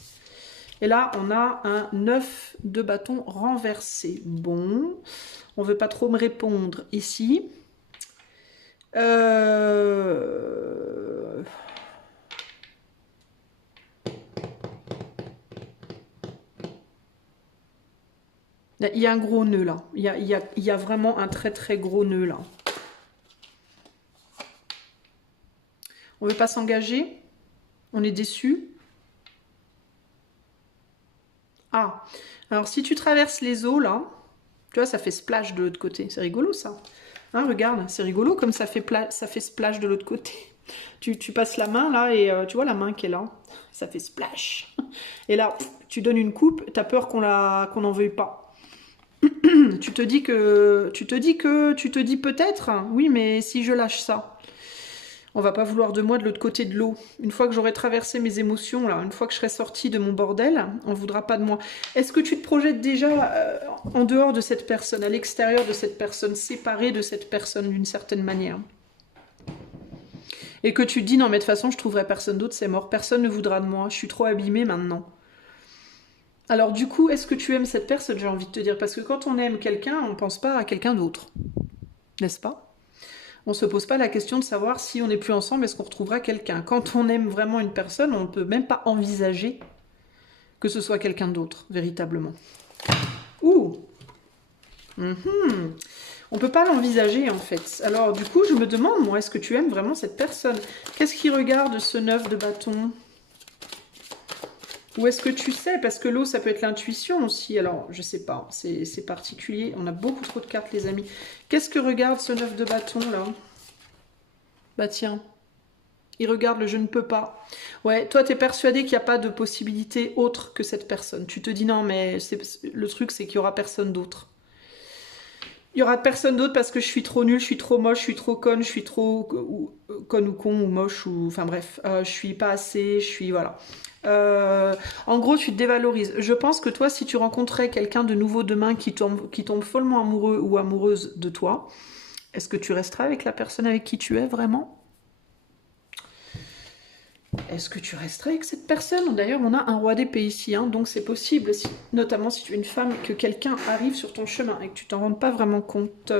Et là, on a un 9 de bâton renversé. Bon, on ne veut pas trop me répondre ici. Il y a un gros nœud là. Il y a vraiment un très très gros nœud là. On ne veut pas s'engager. On est déçu. Ah, alors si tu traverses les eaux là, tu vois, ça fait splash de l'autre côté. C'est rigolo ça. Hein, regarde, c'est rigolo comme ça fait splash de l'autre côté. Tu passes la main là et tu vois la main qui est là. Ça fait splash. Et là, tu donnes une coupe, t'as peur qu'on n'en veuille pas. Tu te dis peut-être, oui, mais si je lâche ça, on va pas vouloir de moi de l'autre côté de l'eau. Une fois que j'aurai traversé mes émotions, là, une fois que je serai sortie de mon bordel, on voudra pas de moi. Est-ce que tu te projettes déjà en dehors de cette personne, à l'extérieur de cette personne, séparée de cette personne d'une certaine manière? Et que tu te dis, non mais de toute façon, je trouverai personne d'autre, c'est mort, personne ne voudra de moi, je suis trop abîmée maintenant. Alors du coup, est-ce que tu aimes cette personne, j'ai envie de te dire? Parce que quand on aime quelqu'un, on ne pense pas à quelqu'un d'autre, n'est-ce pas? On ne se pose pas la question de savoir si on n'est plus ensemble, est-ce qu'on retrouvera quelqu'un. Quand on aime vraiment une personne, on ne peut même pas envisager que ce soit quelqu'un d'autre, véritablement. Ouh On ne peut pas l'envisager, en fait. Alors, du coup, je me demande, moi, est-ce que tu aimes vraiment cette personne? Qu'est-ce qui regarde ce 9 de bâton? Ou est-ce que tu sais? Parce que l'eau, ça peut être l'intuition aussi. Alors, je sais pas, c'est particulier. On a beaucoup trop de cartes, les amis. Qu'est-ce que regarde ce 9 de bâton, là? Bah tiens, il regarde le « je ne peux pas ». Ouais, toi, tu es persuadé qu'il n'y a pas de possibilité autre que cette personne. Tu te dis non, mais le truc, c'est qu'il n'y aura personne d'autre. Il n'y aura personne d'autre parce que je suis trop nulle, je suis trop moche, je suis trop conne, je suis trop conne ou con ou moche, ou enfin bref, je suis pas assez, je suis... Voilà. En gros, tu te dévalorises. Je pense que toi, si tu rencontrais quelqu'un de nouveau demain qui tombe follement amoureux ou amoureuse de toi, est-ce que tu resteras avec la personne avec qui tu es vraiment? Est-ce que tu resterais avec cette personne? D'ailleurs, on a un roi d'épée ici, hein, donc c'est possible, notamment si tu es une femme, que quelqu'un arrive sur ton chemin et que tu t'en rendes pas vraiment compte.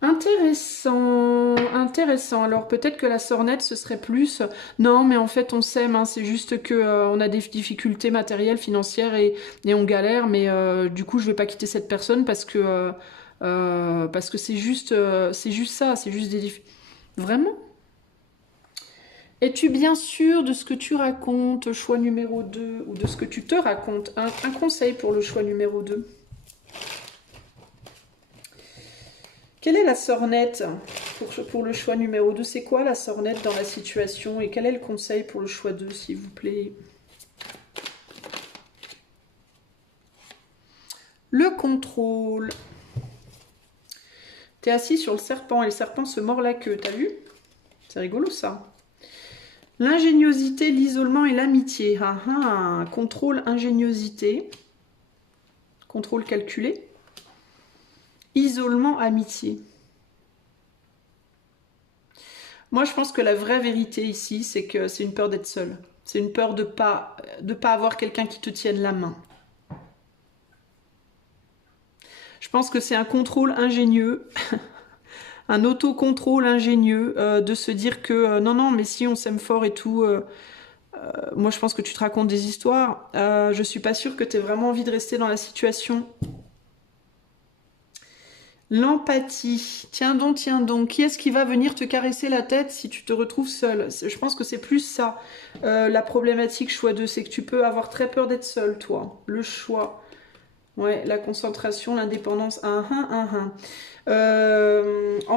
Intéressant, intéressant. Alors peut-être que la sornette, ce serait plus... Non, mais en fait, on s'aime, hein, c'est juste que on a des difficultés matérielles, financières et on galère, mais du coup, je vais pas quitter cette personne parce que c'est juste ça, c'est juste des difficultés. Vraiment? Es-tu bien sûr de ce que tu racontes, choix numéro 2, ou de ce que tu te racontes? Un conseil pour le choix numéro 2. Quelle est la sornette pour le choix numéro 2? C'est quoi la sornette dans la situation? Et quel est le conseil pour le choix 2, s'il vous plaît? Le contrôle. T'es assis sur le serpent et le serpent se mord la queue, t'as vu? C'est rigolo ça. L'ingéniosité, l'isolement et l'amitié. Ah ah, contrôle, ingéniosité. Contrôle calculé. Isolement, amitié. Moi, je pense que la vraie vérité ici, c'est que c'est une peur d'être seule. C'est une peur de pas avoir quelqu'un qui te tienne la main. Je pense que c'est un contrôle ingénieux, un autocontrôle ingénieux de se dire que non, non, mais si on s'aime fort et tout, moi je pense que tu te racontes des histoires. Je suis pas sûre que tu aies vraiment envie de rester dans la situation. L'empathie. Tiens donc, tiens donc. Qui est-ce qui va venir te caresser la tête si tu te retrouves seule? Je pense que c'est plus ça. La problématique choix 2, c'est que tu peux avoir très peur d'être seule, toi. Le choix. Ouais, la concentration, l'indépendance. En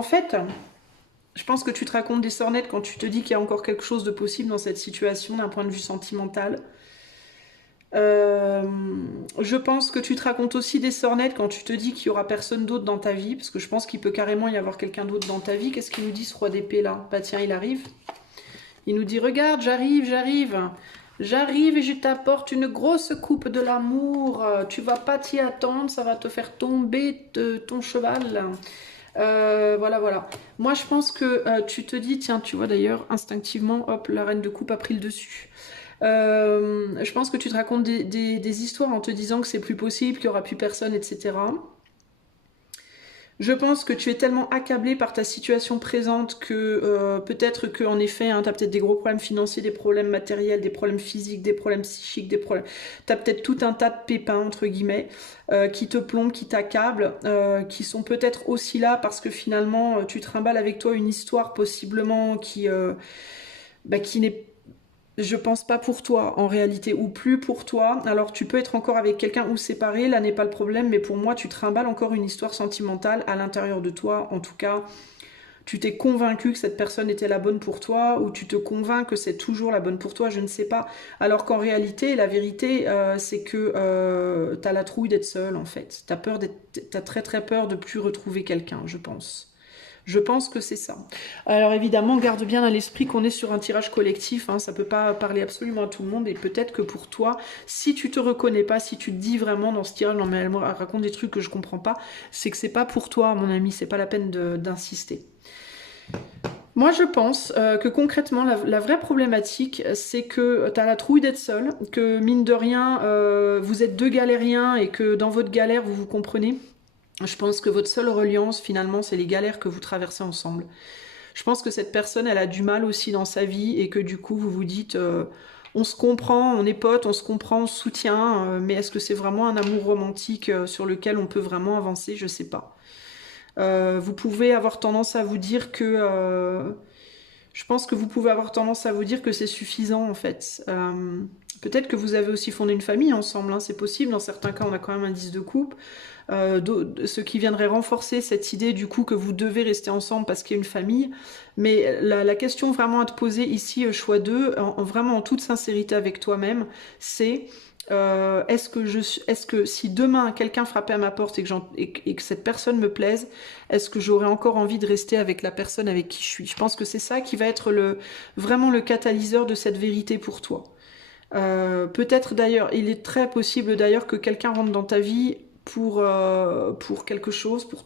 fait, je pense que tu te racontes des sornettes quand tu te dis qu'il y a encore quelque chose de possible dans cette situation d'un point de vue sentimental. Je pense que tu te racontes aussi des sornettes quand tu te dis qu'il y aura personne d'autre dans ta vie, parce que je pense qu'il peut carrément y avoir quelqu'un d'autre dans ta vie. Qu'est-ce qu'il nous dit ce roi d'épée là? Bah tiens, il arrive. Il nous dit, regarde, j'arrive, j'arrive. J'arrive et je t'apporte une grosse coupe de l'amour. Tu vas pas t'y attendre, ça va te faire tomber de ton cheval. Voilà, voilà. Moi, je pense que tu te dis, tiens, tu vois d'ailleurs, instinctivement, hop, la reine de coupe a pris le dessus. Je pense que tu te racontes des histoires en te disant que c'est plus possible, qu'il n'y aura plus personne, etc. Je pense que tu es tellement accablé par ta situation présente que peut-être qu'en effet, hein, tu as peut-être des gros problèmes financiers, des problèmes matériels, des problèmes physiques, des problèmes psychiques, des problèmes... Tu as peut-être tout un tas de pépins, entre guillemets, qui te plombent, qui t'accablent, qui sont peut-être aussi là parce que finalement, tu trimbales avec toi une histoire possiblement qui n'est, je pense, pas pour toi en réalité, ou plus pour toi. Alors tu peux être encore avec quelqu'un ou séparé, là n'est pas le problème, mais pour moi tu trimbales encore une histoire sentimentale à l'intérieur de toi. En tout cas, tu t'es convaincu que cette personne était la bonne pour toi, ou tu te convaincs que c'est toujours la bonne pour toi, je ne sais pas. Alors qu'en réalité, la vérité, c'est que t'as la trouille d'être seule en fait. T'as très très peur de plus retrouver quelqu'un, je pense. Je pense que c'est ça. Alors évidemment, garde bien à l'esprit qu'on est sur un tirage collectif, hein, ça peut pas parler absolument à tout le monde, et peut-être que pour toi, si tu te reconnais pas, si tu te dis vraiment dans ce tirage, non mais elle me raconte des trucs que je comprends pas, c'est que c'est pas pour toi, mon ami, c'est pas la peine d'insister. Moi, je pense que concrètement, la vraie problématique, c'est que tu as la trouille d'être seule, que mine de rien, vous êtes deux galériens et que dans votre galère, vous vous comprenez. Je pense que votre seule reliance, finalement, c'est les galères que vous traversez ensemble. Je pense que cette personne, elle a du mal aussi dans sa vie et que du coup, vous vous dites, on se comprend, on est potes, on se comprend, on se soutient, mais est-ce que c'est vraiment un amour romantique sur lequel on peut vraiment avancer? Je sais pas. Vous pouvez avoir tendance à vous dire que... je pense que vous pouvez avoir tendance à vous dire que c'est suffisant en fait. Peut-être que vous avez aussi fondé une famille ensemble, hein, c'est possible. Dans certains cas, on a quand même un 10 de coupe. Ce qui viendrait renforcer cette idée du coup que vous devez rester ensemble parce qu'il y a une famille. Mais la question vraiment à te poser ici, choix 2, vraiment en toute sincérité avec toi-même, c'est est-ce que si demain quelqu'un frappait à ma porte et que cette personne me plaise, est-ce que j'aurais encore envie de rester avec la personne avec qui je suis? Je pense que c'est ça qui va être vraiment le catalyseur de cette vérité pour toi. Peut-être d'ailleurs, il est très possible d'ailleurs que quelqu'un rentre dans ta vie pour quelque chose, pour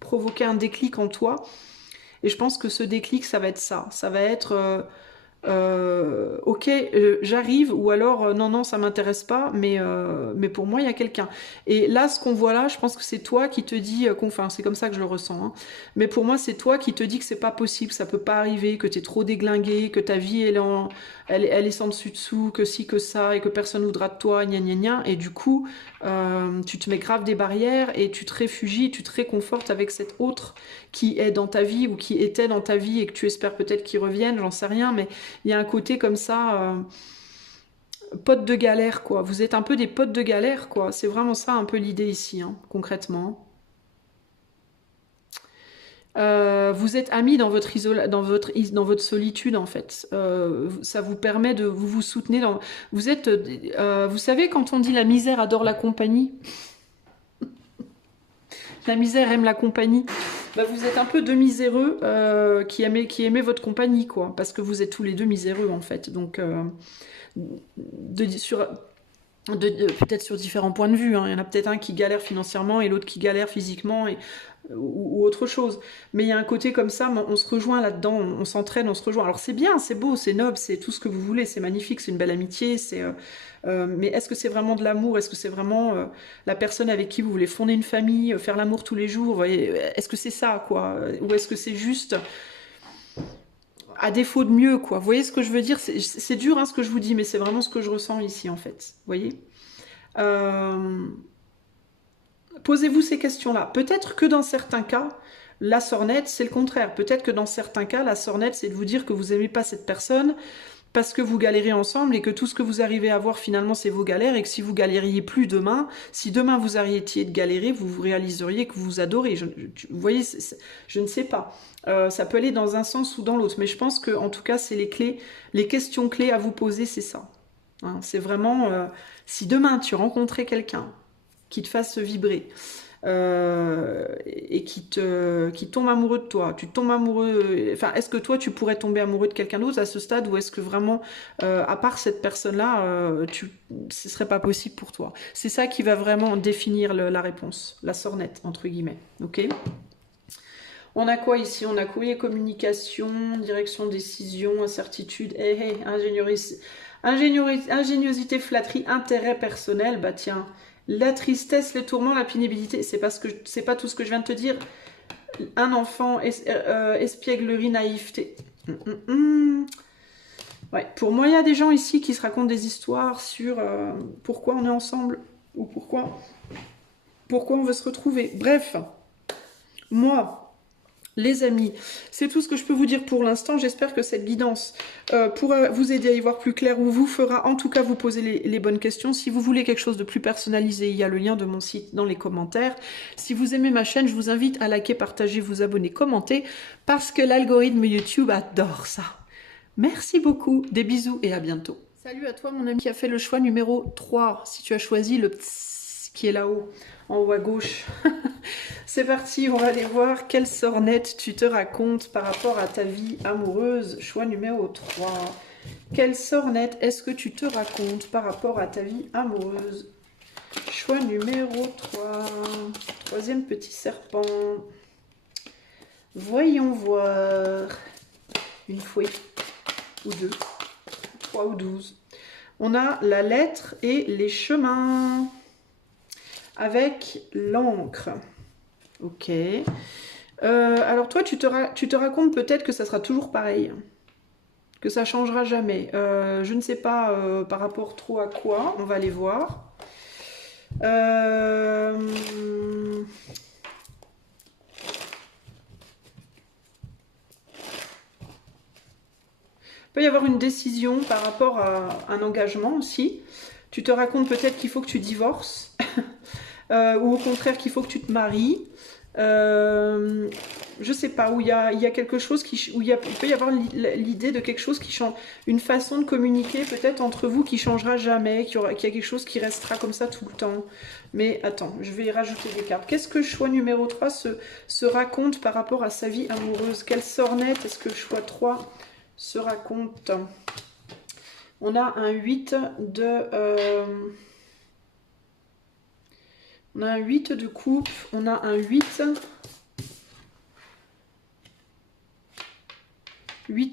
provoquer un déclic en toi. Et je pense que ce déclic, ça va être ça. Ça va être ok, j'arrive, ou alors non, non, ça m'intéresse pas, mais pour moi, il y a quelqu'un. Et là, ce qu'on voit là, je pense que c'est toi qui te dis, enfin, c'est comme ça que je le ressens, hein, mais pour moi, c'est toi qui te dis que c'est pas possible, ça peut pas arriver, que t'es trop déglingué, que ta vie, elle est sans dessus-dessous, que si, que ça, et que personne voudra de toi, gna gna gna, et du coup, tu te mets grave des barrières, et tu te réfugies, tu te réconfortes avec cet autre qui est dans ta vie, ou qui était dans ta vie, et que tu espères peut-être qu'il revienne, j'en sais rien, mais il y a un côté comme ça, potes de galère, quoi. Vous êtes un peu des potes de galère, quoi. C'est vraiment ça un peu l'idée ici, hein, concrètement. Vous êtes amis dans votre solitude, en fait. Ça vous permet de vous soutenez. Vous savez, quand on dit la misère adore la compagnie, la misère aime la compagnie. Bah, vous êtes un peu deux miséreux qui aimez votre compagnie, quoi. Parce que vous êtes tous les deux miséreux, en fait. Donc, peut-être sur différents points de vue, hein. Il y en a peut-être un qui galère financièrement et l'autre qui galère physiquement ou autre chose. Mais il y a un côté comme ça, on se rejoint là-dedans, on s'entraîne, on se rejoint. Alors c'est bien, c'est beau, c'est noble, c'est tout ce que vous voulez, c'est magnifique, c'est une belle amitié, mais est-ce que c'est vraiment de l'amour? Est-ce que c'est vraiment la personne avec qui vous voulez fonder une famille, faire l'amour tous les jours? Vous voyez, est-ce que c'est ça, quoi? Ou est-ce que c'est juste à défaut de mieux, quoi? Vous voyez ce que je veux dire? C'est dur, hein, ce que je vous dis, mais c'est vraiment ce que je ressens ici, en fait. Vous voyez? Posez-vous ces questions-là. Peut-être que dans certains cas, la sornette, c'est le contraire. Peut-être que dans certains cas, la sornette, c'est de vous dire que vous n'aimez pas cette personne parce que vous galérez ensemble et que tout ce que vous arrivez à voir finalement, c'est vos galères et que si vous galériez plus demain, si demain vous arrêtiez de galérer, vous réaliseriez que vous vous adorez. Vous voyez, je ne sais pas. Ça peut aller dans un sens ou dans l'autre, mais je pense que en tout cas, c'est les clés, les questions clés à vous poser, c'est ça. Hein, c'est vraiment, si demain tu rencontrais quelqu'un qui te fasse vibrer et qui tombe amoureux de toi, tu tombes amoureux, enfin, est-ce que toi tu pourrais tomber amoureux de quelqu'un d'autre à ce stade ou est-ce que vraiment, à part cette personne-là, ce serait pas possible pour toi? C'est ça qui va vraiment définir la réponse, la sornette, entre guillemets, ok? On a quoi ici? On a courrier, communication, direction, décision, incertitude, ingéniosité, flatterie, intérêt personnel. Bah tiens, la tristesse, les tourments, la pénibilité, c'est pas tout ce que je viens de te dire. Un enfant, espièglerie, naïveté. Ouais, pour moi, il y a des gens ici qui se racontent des histoires sur pourquoi on est ensemble ou pourquoi on veut se retrouver. Bref, moi, les amis, c'est tout ce que je peux vous dire pour l'instant. J'espère que cette guidance pourra vous aider à y voir plus clair ou vous fera en tout cas vous poser les bonnes questions. Si vous voulez quelque chose de plus personnalisé, il y a le lien de mon site dans les commentaires. Si vous aimez ma chaîne, je vous invite à liker, partager, vous abonner, commenter parce que l'algorithme YouTube adore ça. Merci beaucoup, des bisous et à bientôt. Salut à toi mon ami qui a fait le choix numéro 3. Si tu as choisi le tss qui est là-haut, en haut à gauche. C'est parti, on va aller voir quelle sornette tu te racontes par rapport à ta vie amoureuse. Choix numéro 3. Quelle sornette est-ce que tu te racontes par rapport à ta vie amoureuse? Choix numéro 3. Troisième petit serpent. Voyons voir. Une fouet. Ou deux. 3 ou 12. On a la lettre et les chemins. Avec l'encre. Ok. Alors toi, tu te racontes peut-être que ça sera toujours pareil. Que ça changera jamais. Je ne sais pas par rapport trop à quoi. On va aller voir. Il peut y avoir une décision par rapport à un engagement aussi. Tu te racontes peut-être qu'il faut que tu divorces. Ou au contraire qu'il faut que tu te maries. Je sais pas, où il y a quelque chose où il peut y avoir l'idée de quelque chose qui change, une façon de communiquer peut-être entre vous qui changera jamais, qu'il y a quelque chose qui restera comme ça tout le temps. Mais attends, je vais y rajouter des cartes. Qu'est-ce que le choix numéro 3 se raconte par rapport à sa vie amoureuse? Quelle sornette est-ce que le choix 3 se raconte? On a un 8 de... on a un 8 de coupe, on a un 8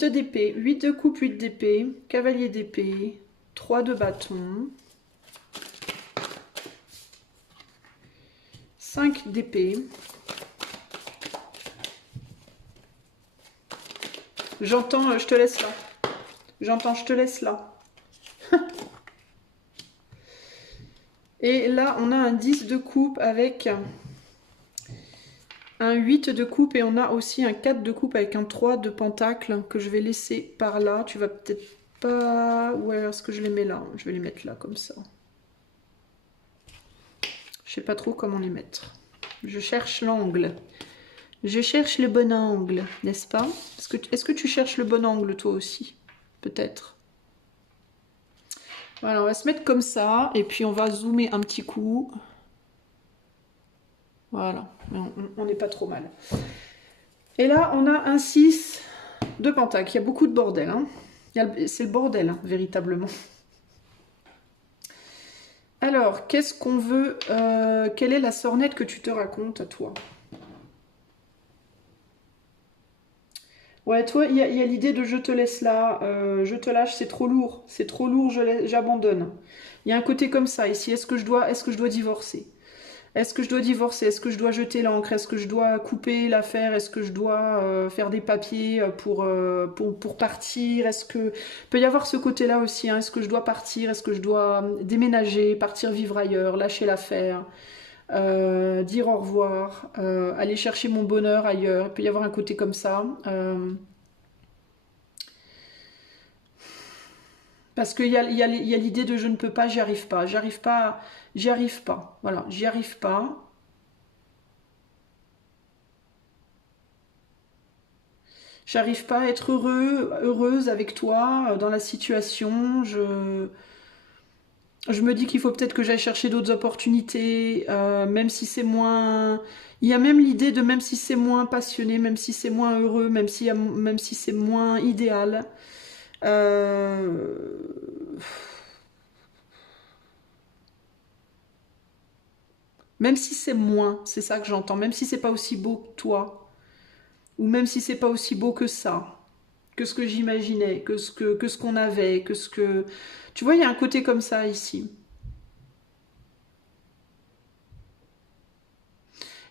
d'épée, 8 de coupe, 8 d'épée, cavalier d'épée, 3 de bâton, 5 d'épée. J'entends, je te laisse là. J'entends, je te laisse là. Et là, on a un 10 de coupe avec un 8 de coupe et on a aussi un 4 de coupe avec un 3 de pentacle que je vais laisser par là. Tu vas peut-être pas... Ouais, est-ce que je les mets là? Je vais les mettre là, comme ça. Je sais pas trop comment les mettre. Je cherche l'angle. Je cherche le bon angle, n'est-ce pas? Est-ce que tu cherches le bon angle, toi aussi? Peut-être. Voilà, on va se mettre comme ça, et puis on va zoomer un petit coup. Voilà, on n'est pas trop mal. Et là, on a un 6 de pentacle. Il y a beaucoup de bordel. Hein. C'est le bordel, hein, véritablement. Alors, qu'est-ce qu'on veut quelle est la sornette que tu te racontes à toi? Ouais, toi, il y a l'idée de je te laisse là, je te lâche, c'est trop lourd, j'abandonne. Il y a un côté comme ça ici. Est-ce que je dois divorcer? Est-ce que je dois divorcer? Est-ce que je dois jeter l'encre? Est-ce que je dois couper l'affaire? Est-ce que je dois faire des papiers pour partir? Est-ce que peut y avoir ce côté-là aussi, hein. Est-ce que je dois partir? Est-ce que je dois déménager, partir vivre ailleurs, lâcher l'affaire, dire au revoir, aller chercher mon bonheur ailleurs? Il peut y avoir un côté comme ça. Parce qu'il y a, il y a l'idée de je ne peux pas, j'y arrive pas, j'y arrive pas. Voilà, j'y arrive pas. J'arrive pas à être heureuse avec toi dans la situation. Je me dis qu'il faut peut-être que j'aille chercher d'autres opportunités, même si c'est moins. Il y a même l'idée de même si c'est moins passionné, même si c'est moins heureux, même si c'est moins idéal. euh, Même si c'est moins, c'est ça que j'entends. Même si c'est pas aussi beau que toi, ou même si c'est pas aussi beau que ça, que ce que j'imaginais, que ce qu'on avait, que ce que. Tu vois, il y a un côté comme ça ici.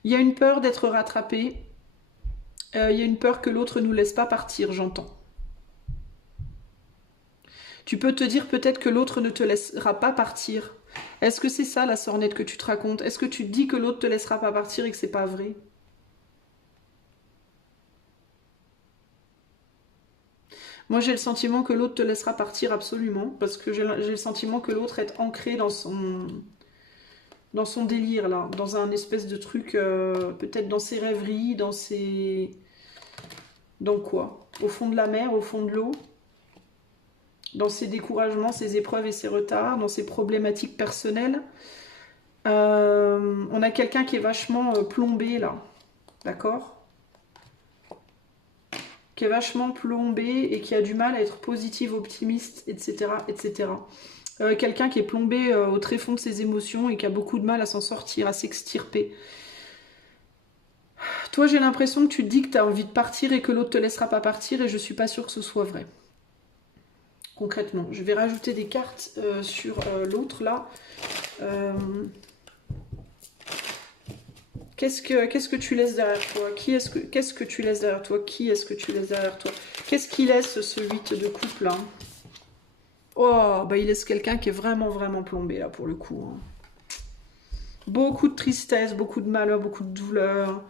Il y a une peur d'être rattrapé. Il y a une peur que l'autre nous laisse pas partir, j'entends. Tu peux te dire peut-être que l'autre ne te laissera pas partir. Est-ce que c'est ça la sornette que tu te racontes? Est-ce que tu te dis que l'autre te laissera pas partir et que c'est pas vrai? Moi j'ai le sentiment que l'autre te laissera partir absolument, parce que j'ai le sentiment que l'autre est ancré dans son délire là, dans un espèce de truc, peut-être dans ses rêveries, dans ses. Dans quoi? Au fond de la mer, au fond de l'eau? Dans ses découragements, ses épreuves et ses retards, dans ses problématiques personnelles. On a quelqu'un qui est vachement plombé là, d'accord? Qui est vachement plombé et qui a du mal à être positif, optimiste, etc. etc. Quelqu'un qui est plombé au tréfonds de ses émotions et qui a beaucoup de mal à s'en sortir, à s'extirper. Toi, j'ai l'impression que tu te dis que tu as envie de partir et que l'autre te laissera pas partir et je suis pas sûre que ce soit vrai. Concrètement, je vais rajouter des cartes sur l'autre là. Euh, qu'est-ce que tu laisses derrière toi? Qu'est-ce que tu laisses derrière toi? Qui est-ce que tu laisses derrière toi? Qu'est-ce qui laisse ce 8 de coupe là? Oh, bah il laisse quelqu'un qui est vraiment, vraiment plombé là pour le coup, hein. Beaucoup de tristesse, beaucoup de malheur, beaucoup de douleur.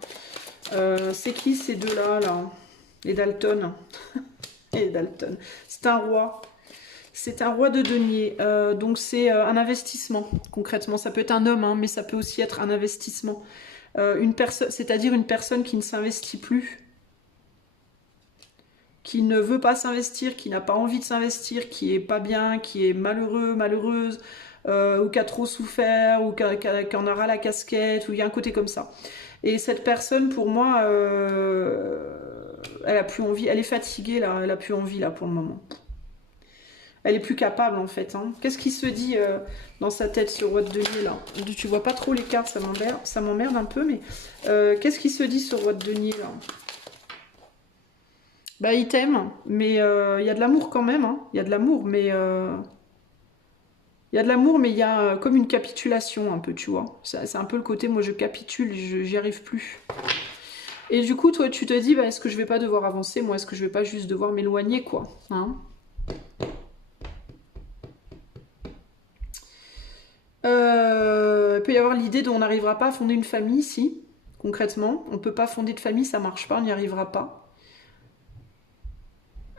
C'est qui ces deux-là, là? Les Dalton. Les Dalton. C'est un roi. C'est un roi de denier. Donc c'est un investissement, concrètement. Ça peut être un homme, hein, mais ça peut aussi être un investissement. C'est-à-dire une personne qui ne s'investit plus, qui ne veut pas s'investir, qui n'a pas envie de s'investir, qui est pas bien, qui est malheureux, malheureuse, ou qui a trop souffert, ou qui en aura la casquette, ou il y a un côté comme ça. Et cette personne, pour moi, elle a plus envie, elle est fatiguée là, elle a plus envie là pour le moment. Elle est plus capable en fait, hein. Qu'est-ce qui se dit dans sa tête ce roi de denier là? Tu vois pas trop les cartes, ça m'emmerde un peu, mais qu'est-ce qui se dit ce roi de denier là? Bah il t'aime, mais il y a de l'amour quand même, hein. Il y a de l'amour, mais il y a de l'amour, mais il y a comme une capitulation un peu, tu vois. C'est un peu le côté, moi je capitule, j'y arrive plus. Et du coup, toi, tu te dis, bah, est-ce que je vais pas devoir avancer? Moi, est-ce que je vais pas juste devoir m'éloigner, quoi, hein? Il peut y avoir l'idée d'on n'arrivera pas à fonder une famille ici, concrètement. On peut pas fonder de famille, ça marche pas, on n'y arrivera pas.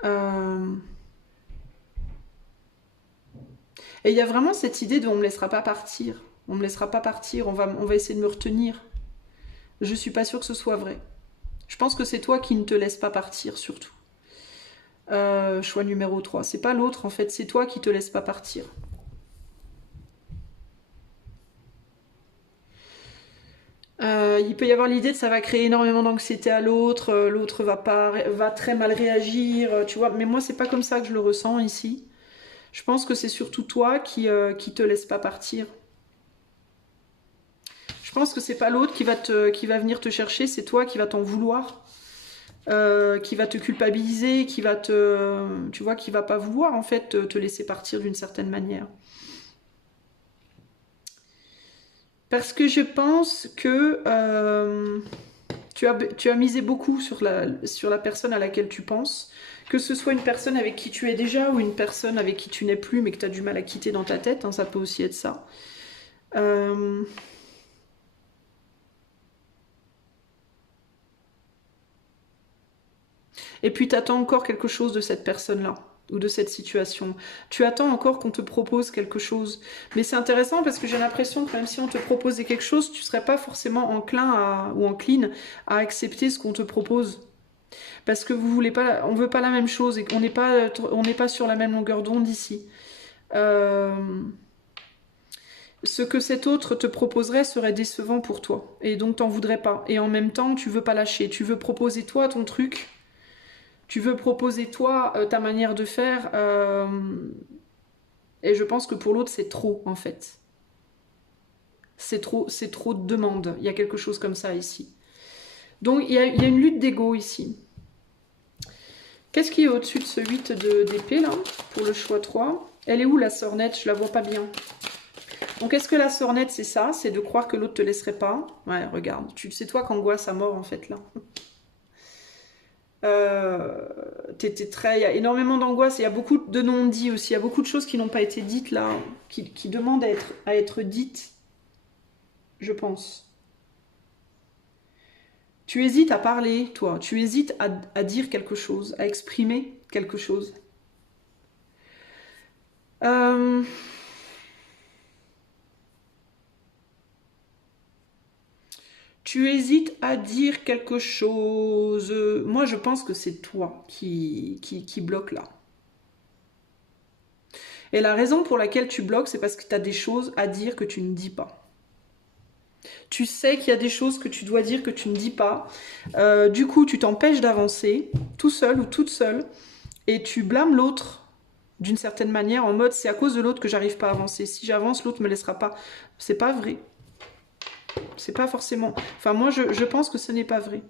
Euh, Et il y a vraiment cette idée de on me laissera pas partir. On me laissera pas partir, on va essayer de me retenir. Je suis pas sûre que ce soit vrai. Je pense que c'est toi qui ne te laisses pas partir, surtout. Choix numéro 3. C'est pas l'autre, en fait, c'est toi qui te laisses pas partir. Il peut y avoir l'idée que ça va créer énormément d'anxiété à l'autre, l'autre va très mal réagir, tu vois. Mais moi, c'est pas comme ça que je le ressens ici. Je pense que c'est surtout toi qui te laisse pas partir. pense que c'est pas l'autre qui va venir te chercher, c'est toi qui va t'en vouloir, qui va te culpabiliser, qui va tu vois, qui va pas vouloir en fait te laisser partir d'une certaine manière. Parce que je pense que tu as misé beaucoup sur la personne à laquelle tu penses, que ce soit une personne avec qui tu es déjà ou une personne avec qui tu n'es plus mais que tu as du mal à quitter dans ta tête, hein, ça peut aussi être ça. Et puis tu attends encore quelque chose de cette personne-là ou de cette situation. Tu attends encore qu'on te propose quelque chose. Mais c'est intéressant parce que j'ai l'impression que même si on te proposait quelque chose, tu ne serais pas forcément ou encline à accepter ce qu'on te propose. Parce que vous voulez pas, on veut pas la même chose et qu'on n'est pas sur la même longueur d'onde ici. Ce que cet autre te proposerait serait décevant pour toi. Et donc t'en voudrais pas. Et en même temps, tu veux pas lâcher. Tu veux proposer toi ton truc. Tu veux proposer toi ta manière de faire. Et je pense que pour l'autre, c'est trop en fait. C'est trop de demandes. Il y a quelque chose comme ça ici. Donc il y a une lutte d'ego ici. Qu'est-ce qui est au-dessus de ce 8 d'épée là, pour le choix 3? Elle est où la sornette? Je la vois pas bien. Donc est-ce que la sornette c'est ça? C'est de croire que l'autre te laisserait pas? Ouais, regarde. C'est toi qu'angoisse à mort en fait là. Il y a énormément d'angoisse, il y a beaucoup de non-dits aussi, il y a beaucoup de choses qui n'ont pas été dites là, qui demandent à être dites, je pense. Tu hésites à parler, toi, tu hésites à dire quelque chose, à exprimer quelque chose. Tu hésites à dire quelque chose. Moi, je pense que c'est toi qui bloque là. Et la raison pour laquelle tu bloques, c'est parce que tu as des choses à dire que tu ne dis pas. Tu sais qu'il y a des choses que tu dois dire que tu ne dis pas. Du coup, tu t'empêches d'avancer, tout seul ou toute seule, et tu blâmes l'autre d'une certaine manière, en mode c'est à cause de l'autre que j'arrive pas à avancer. Si j'avance, l'autre me laissera pas. C'est pas vrai. C'est pas forcément... Enfin, moi, je pense que ce n'est pas vrai.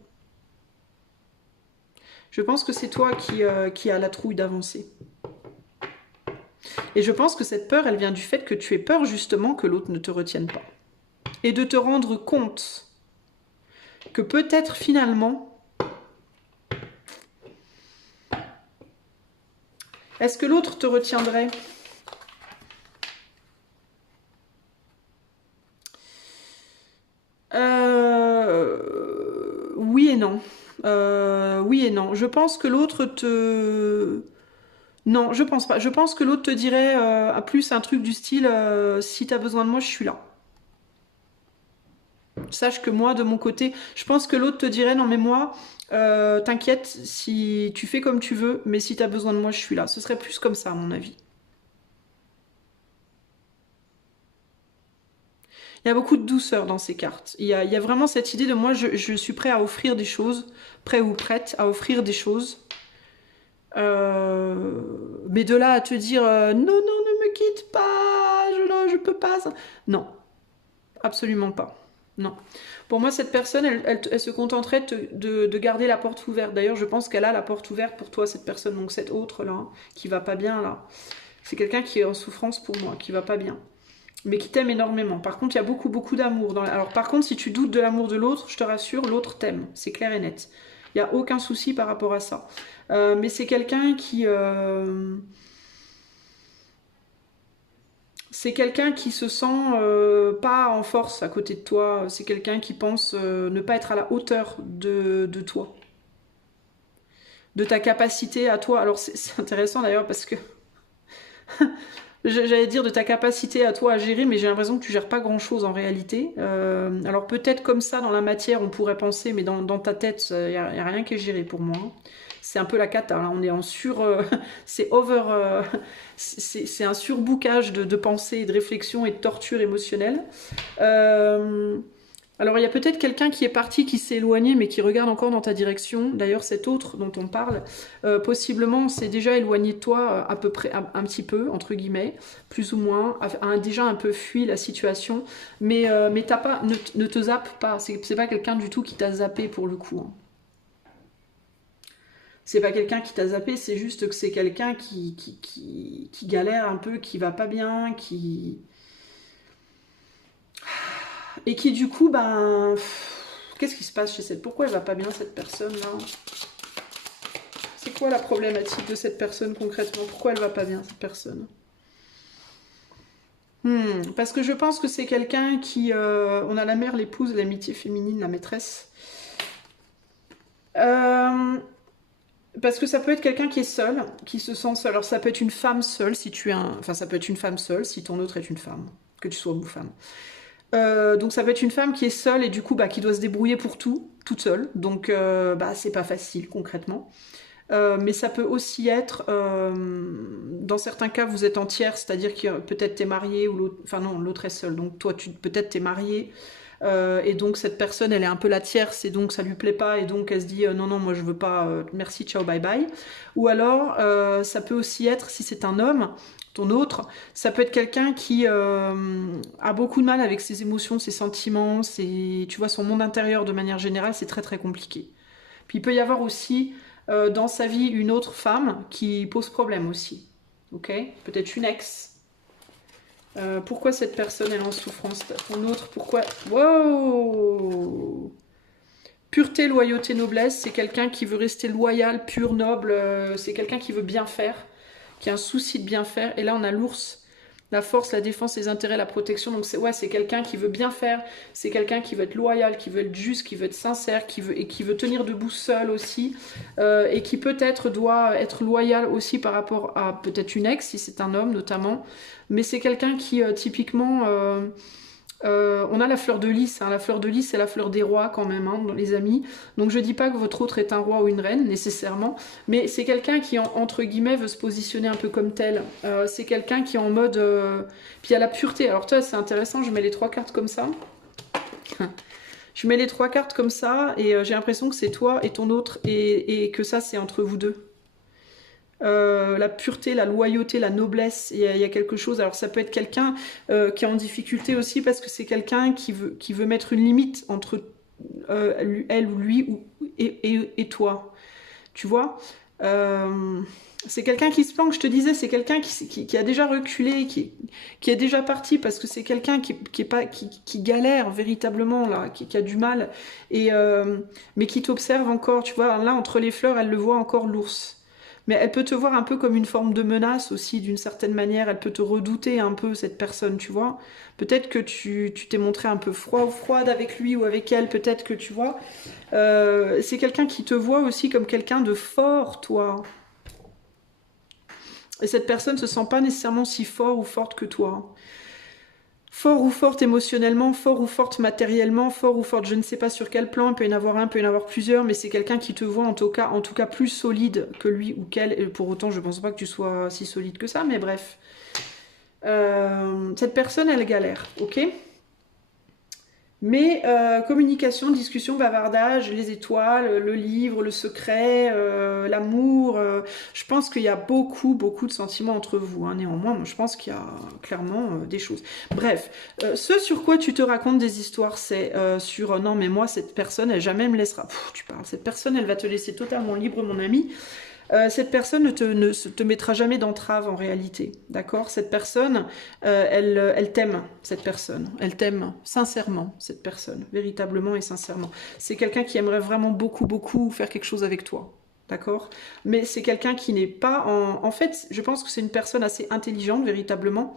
Je pense que c'est toi qui as la trouille d'avancer. Et je pense que cette peur, elle vient du fait que tu aies peur justement que l'autre ne te retienne pas. Et de te rendre compte que peut-être finalement... Est-ce que l'autre te retiendrait ? Oui et non. Oui et non. Je pense que l'autre te... Non, je pense pas. Je pense que l'autre te dirait à plus un truc du style si t'as besoin de moi, je suis là. Sache que moi, de mon côté, je pense que l'autre te dirait non mais moi, t'inquiète, si tu fais comme tu veux, mais si t'as besoin de moi, je suis là. Ce serait plus comme ça, à mon avis. Il y a beaucoup de douceur dans ces cartes. Il y a vraiment cette idée de moi, je suis prêt à offrir des choses, prêt ou prête à offrir des choses. Mais de là à te dire non, non, ne me quitte pas, je peux pas. Non, absolument pas. Non. Pour moi, cette personne, elle se contenterait de garder la porte ouverte. D'ailleurs, je pense qu'elle a la porte ouverte pour toi, cette personne. Donc cette autre là, hein, qui va pas bien là. C'est quelqu'un qui est en souffrance pour moi, qui va pas bien. Mais qui t'aime énormément. Par contre, il y a beaucoup, beaucoup d'amour. Alors par contre, si tu doutes de l'amour de l'autre, je te rassure, l'autre t'aime. C'est clair et net. Il n'y a aucun souci par rapport à ça. Mais c'est quelqu'un qui... C'est quelqu'un qui se sent pas en force à côté de toi. C'est quelqu'un qui pense ne pas être à la hauteur de toi. De ta capacité à toi. Alors c'est intéressant d'ailleurs parce que... J'allais dire de ta capacité à toi à gérer, mais j'ai l'impression que tu gères pas grand chose en réalité. Alors peut-être comme ça dans la matière on pourrait penser, mais dans ta tête il n'y a rien qui est géré pour moi. C'est un peu la cata, là. On est en c'est over... c'est un surbookage de pensée, de réflexion et de torture émotionnelle. Alors Alors il y a peut-être quelqu'un qui est parti, qui s'est éloigné, mais qui regarde encore dans ta direction. D'ailleurs, cet autre dont on parle, possiblement s'est déjà éloigné de toi à peu près, un petit peu, entre guillemets, plus ou moins, a déjà un peu fui la situation. Mais t'as pas, ne te zappe pas. C'est pas quelqu'un du tout qui t'a zappé pour le coup, hein. C'est pas quelqu'un qui t'a zappé, c'est juste que c'est quelqu'un qui galère un peu, qui va pas bien, et qui du coup, ben, qu'est-ce qui se passe chez cette... Pourquoi elle va pas bien cette personne-là? C'est quoi la problématique de cette personne concrètement? Pourquoi elle va pas bien cette personne? Parce que je pense que c'est quelqu'un qui... on a la mère, l'épouse, l'amitié féminine, la maîtresse. Parce que ça peut être quelqu'un qui est seul, qui se sent seul. Alors ça peut être une femme seule, si tu es un... Enfin, ça peut être une femme seule, si ton autre est une femme, que tu sois homme ou femme. Donc ça peut être une femme qui est seule et du coup bah, qui doit se débrouiller pour tout, toute seule. Donc bah, c'est pas facile concrètement. Mais ça peut aussi être, dans certains cas, vous êtes en tiers, c'est-à-dire que peut-être t'es marié ou l'autre, enfin non, l'autre est seul. Donc toi, peut-être t'es marié et donc cette personne, elle est un peu la tierce et donc ça lui plaît pas et donc elle se dit non non, moi je veux pas, merci, ciao, bye bye. Ou alors ça peut aussi être, si c'est un homme, ton autre, ça peut être quelqu'un qui a beaucoup de mal avec ses émotions, ses sentiments, tu vois, son monde intérieur de manière générale, c'est très très compliqué. Puis il peut y avoir aussi dans sa vie une autre femme qui pose problème aussi. Ok? Peut-être une ex. Pourquoi cette personne elle est en souffrance? Ton autre, pourquoi? Wow! Pureté, loyauté, noblesse, c'est quelqu'un qui veut rester loyal, pur, noble, c'est quelqu'un qui veut bien faire, qui a un souci de bien faire. Et là on a l'ours. La force, la défense, les intérêts, la protection. Donc c'est quelqu'un qui veut bien faire, c'est quelqu'un qui veut être loyal, qui veut être juste, qui veut être sincère, qui veut tenir debout seul aussi, et qui peut-être doit être loyal aussi par rapport à peut-être une ex, si c'est un homme notamment. Mais c'est quelqu'un qui typiquement... on a la fleur de lys, hein. La fleur de lys c'est la fleur des rois quand même, hein, les amis. Donc je dis pas que votre autre est un roi ou une reine nécessairement, mais c'est quelqu'un qui entre guillemets veut se positionner un peu comme tel. C'est quelqu'un qui est en mode... Puis il y a la pureté. Alors toi c'est intéressant, je mets les trois cartes comme ça. Je mets les trois cartes comme ça et j'ai l'impression que c'est toi et ton autre et que ça c'est entre vous deux. La pureté, la loyauté, la noblesse, il y a quelque chose. Alors ça peut être quelqu'un qui est en difficulté aussi parce que c'est quelqu'un qui veut mettre une limite entre elle ou lui et toi. Tu vois, c'est quelqu'un qui se planque, je te disais, c'est quelqu'un qui a déjà reculé, qui est déjà parti parce que c'est quelqu'un qui galère véritablement, là, qui a du mal, mais qui t'observe encore, tu vois. Là, entre les fleurs, elle le voit encore, l'ours. Mais elle peut te voir un peu comme une forme de menace aussi, d'une certaine manière. Elle peut te redouter un peu, cette personne, tu vois. Peut-être que tu t'es montré un peu froid ou froide avec lui ou avec elle, peut-être que tu vois. C'est quelqu'un qui te voit aussi comme quelqu'un de fort, toi. Et cette personne ne se sent pas nécessairement si fort ou forte que toi. Fort ou forte émotionnellement, fort ou forte matériellement, fort ou forte, je ne sais pas sur quel plan, il peut y en avoir un, il peut y en avoir plusieurs, mais c'est quelqu'un qui te voit en tout cas plus solide que lui ou qu'elle, et pour autant je ne pense pas que tu sois si solide que ça, mais bref. Cette personne, elle galère, ok ? Mais communication, discussion, bavardage, les étoiles, le livre, le secret, l'amour, je pense qu'il y a beaucoup, beaucoup de sentiments entre vous, hein. Néanmoins, moi, je pense qu'il y a clairement des choses. Bref, ce sur quoi tu te racontes des histoires, c'est sur non mais moi, cette personne, elle jamais me laissera... tu parles, cette personne, elle va te laisser totalement libre, mon ami. Cette personne ne te mettra jamais d'entrave en réalité, d'accord? Cette personne, elle t'aime, cette personne. Elle t'aime sincèrement, cette personne, véritablement et sincèrement. C'est quelqu'un qui aimerait vraiment beaucoup, beaucoup faire quelque chose avec toi, d'accord? Mais c'est quelqu'un qui n'est pas en... En fait, je pense que c'est une personne assez intelligente, véritablement,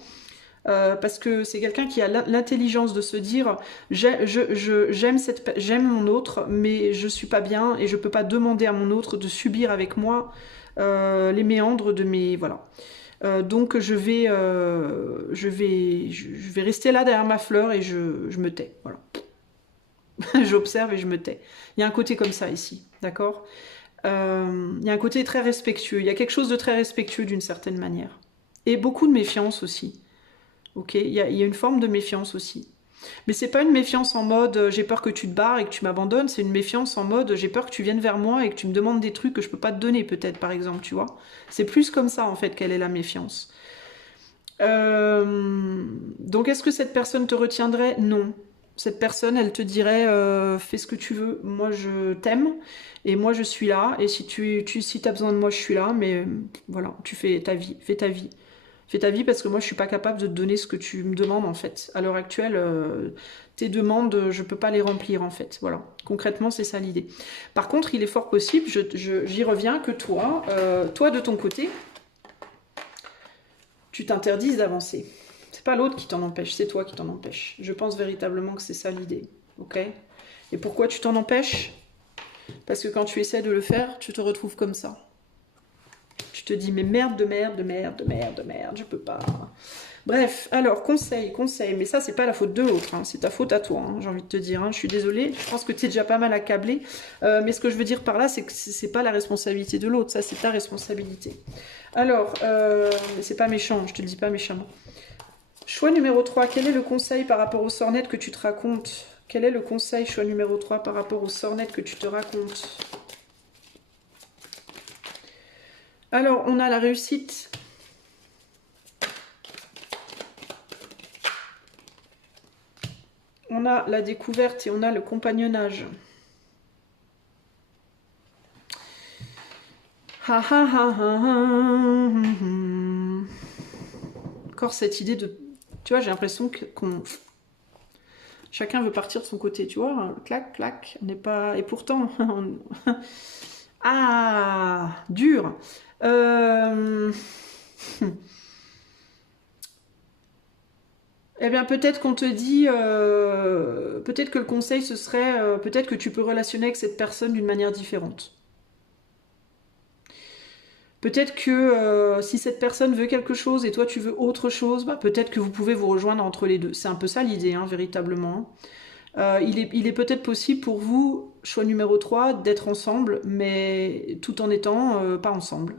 parce que c'est quelqu'un qui a l'intelligence de se dire j'aime mon autre, mais je suis pas bien et je peux pas demander à mon autre de subir avec moi les méandres de mes... Voilà. Donc je vais rester là derrière ma fleur et je me tais. Voilà. J'observe et je me tais. Il y a un côté comme ça ici, d'accord? Il y a un côté très respectueux. Il y a quelque chose de très respectueux d'une certaine manière. Et beaucoup de méfiance aussi. Ok, il y a une forme de méfiance aussi. Mais c'est pas une méfiance en mode j'ai peur que tu te barres et que tu m'abandonnes, c'est une méfiance en mode j'ai peur que tu viennes vers moi et que tu me demandes des trucs que je peux pas te donner peut-être par exemple, tu vois. C'est plus comme ça en fait qu'elle est la méfiance. Donc est-ce que cette personne te retiendrait? Non. Cette personne, elle te dirait fais ce que tu veux, moi je t'aime et moi je suis là et si t'as besoin de moi je suis là, mais voilà, tu fais ta vie, fais ta vie. Fais ta vie parce que moi je suis pas capable de te donner ce que tu me demandes en fait. À l'heure actuelle, tes demandes, je peux pas les remplir en fait. Voilà, concrètement c'est ça l'idée. Par contre, il est fort possible, j'y reviens, que toi de ton côté, tu t'interdises d'avancer. C'est pas l'autre qui t'en empêche, c'est toi qui t'en empêche. Je pense véritablement que c'est ça l'idée, ok? Et pourquoi tu t'en empêches? Parce que quand tu essaies de le faire, tu te retrouves comme ça. Tu te dis, mais merde de merde, de merde, de merde, de merde, je peux pas. Bref, alors, conseil, mais ça, c'est pas la faute de l'autre, hein, c'est ta faute à toi, hein, j'ai envie de te dire, hein, je suis désolée, je pense que tu es déjà pas mal accablé, mais ce que je veux dire par là, c'est que c'est pas la responsabilité de l'autre, ça, c'est ta responsabilité. Alors, c'est pas méchant, je te le dis pas méchamment. Choix numéro 3, quel est le conseil par rapport aux sornettes que tu te racontes? Quel est le conseil, choix numéro 3, par rapport aux sornettes que tu te racontes? Alors, on a la réussite. On a la découverte et on a le compagnonnage. Ha ha ha ha ha. Encore cette idée de... Tu vois, j'ai l'impression qu'on... Chacun veut partir de son côté, tu vois. Hein, clac, clac. On n'est pas... Et pourtant... Ah, dur. Eh bien, peut-être qu'on te dit, peut-être que le conseil, ce serait, peut-être que tu peux relationner avec cette personne d'une manière différente. Peut-être que si cette personne veut quelque chose et toi tu veux autre chose, bah, peut-être que vous pouvez vous rejoindre entre les deux. C'est un peu ça l'idée, hein, véritablement. Il est peut-être possible pour vous, choix numéro 3, d'être ensemble, mais tout en étant pas ensemble.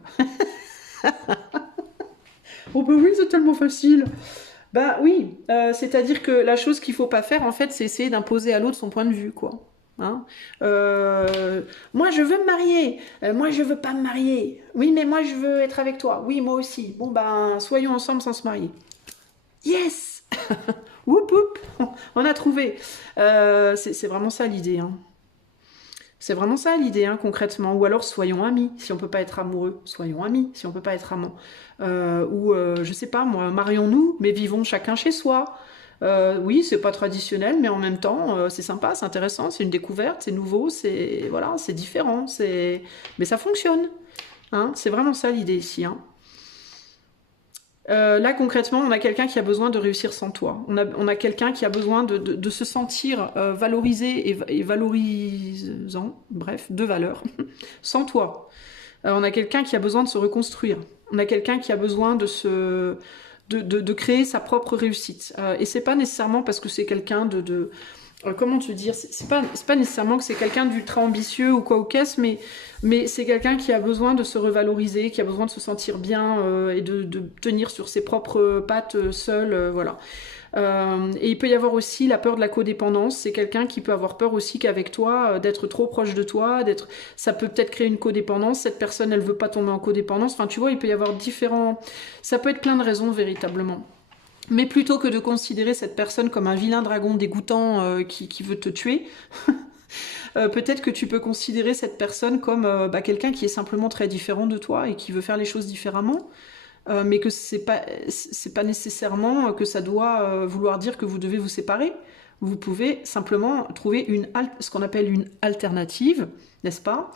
Oh bah oui, c'est tellement facile. Bah oui, c'est-à-dire que la chose qu'il faut pas faire, en fait, c'est essayer d'imposer à l'autre son point de vue, quoi. Hein. Moi, je veux me marier. Moi, je veux pas me marier. Oui, mais moi, je veux être avec toi. Oui, moi aussi. Bon, ben, soyons ensemble sans se marier. Yes. Whoop, whoop. On a trouvé. C'est vraiment ça l'idée, hein. C'est vraiment ça l'idée, hein, concrètement. Ou alors soyons amis, si on peut pas être amoureux. Soyons amis, si on peut pas être amants. Je sais pas, moi, marions-nous, mais vivons chacun chez soi. Oui, c'est pas traditionnel, mais en même temps, c'est sympa, c'est intéressant, c'est une découverte, c'est nouveau, c'est voilà, c'est différent, mais ça fonctionne. Hein, c'est vraiment ça l'idée ici. Hein. Là, concrètement, on a quelqu'un qui a besoin de réussir sans toi. On a quelqu'un qui a besoin de se sentir valorisé et valorisant, bref, de valeur, sans toi. On a quelqu'un qui a besoin de se reconstruire. On a quelqu'un qui a besoin de créer sa propre réussite. Et c'est pas nécessairement parce que c'est quelqu'un comment te dire, c'est pas nécessairement que c'est quelqu'un d'ultra ambitieux ou quoi ou qu'est-ce, mais c'est quelqu'un qui a besoin de se revaloriser, qui a besoin de se sentir bien et de tenir sur ses propres pattes seul, voilà. Et il peut y avoir aussi la peur de la codépendance. C'est quelqu'un qui peut avoir peur aussi qu'avec toi, d'être trop proche de toi, ça peut peut-être créer une codépendance. Cette personne, elle veut pas tomber en codépendance. Enfin, tu vois, il peut y avoir ça peut être plein de raisons véritablement. Mais plutôt que de considérer cette personne comme un vilain dragon dégoûtant qui veut te tuer, peut-être que tu peux considérer cette personne comme quelqu'un qui est simplement très différent de toi et qui veut faire les choses différemment, mais que c'est pas nécessairement que ça doit vouloir dire que vous devez vous séparer. Vous pouvez simplement trouver ce qu'on appelle une alternative, n'est-ce pas?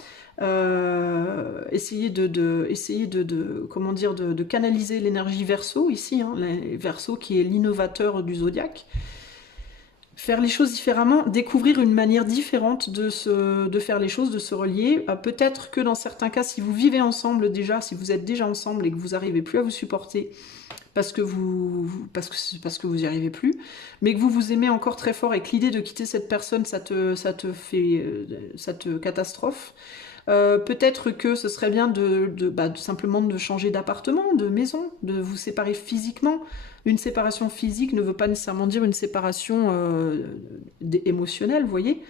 Essayer comment dire, de canaliser l'énergie Verseau ici, hein, Verseau qui est l'innovateur du zodiaque. Faire les choses différemment, découvrir une manière différente de faire les choses, de se relier. Peut-être que dans certains cas, si vous vivez ensemble déjà, si vous êtes déjà ensemble et que vous n'arrivez plus à vous supporter, parce que vous y arrivez plus, mais que vous vous aimez encore très fort et que l'idée de quitter cette personne, ça te catastrophe. Peut-être que ce serait bien simplement de changer d'appartement, de maison, de vous séparer physiquement. Une séparation physique ne veut pas nécessairement dire une séparation émotionnelle, vous voyez.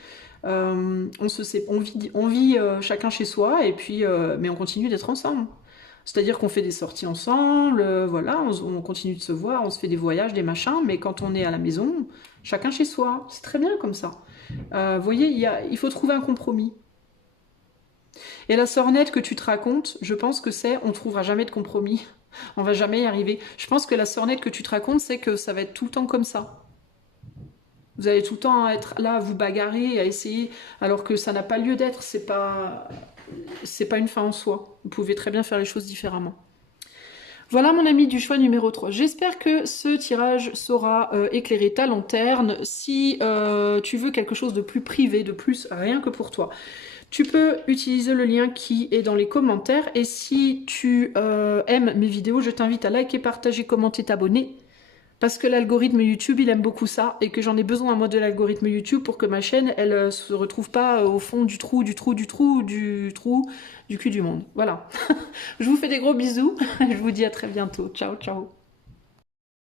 On vit chacun chez soi, et puis, mais on continue d'être ensemble. C'est-à-dire qu'on fait des sorties ensemble, voilà, on continue de se voir, on se fait des voyages, des machins, mais quand on est à la maison, chacun chez soi. C'est très bien comme ça. Vous voyez, il faut trouver un compromis. Et la sornette que tu te racontes, je pense que c'est on ne trouvera jamais de compromis. On va jamais y arriver. Je pense que la sornette que tu te racontes, c'est que ça va être tout le temps comme ça. Vous allez tout le temps être là à vous bagarrer, à essayer, alors que ça n'a pas lieu d'être. C'est pas une fin en soi. Vous pouvez très bien faire les choses différemment. Voilà mon ami du choix numéro 3. J'espère que ce tirage saura éclairer ta lanterne. Si tu veux quelque chose de plus privé, de plus rien que pour toi, tu peux utiliser le lien qui est dans les commentaires. Et si tu aimes mes vidéos, je t'invite à liker, partager, commenter, t'abonner. Parce que l'algorithme YouTube, il aime beaucoup ça. Et que j'en ai besoin, moi, de l'algorithme YouTube pour que ma chaîne, elle se retrouve pas au fond du trou, du cul du monde. Voilà. Je vous fais des gros bisous. Je vous dis à très bientôt. Ciao, ciao.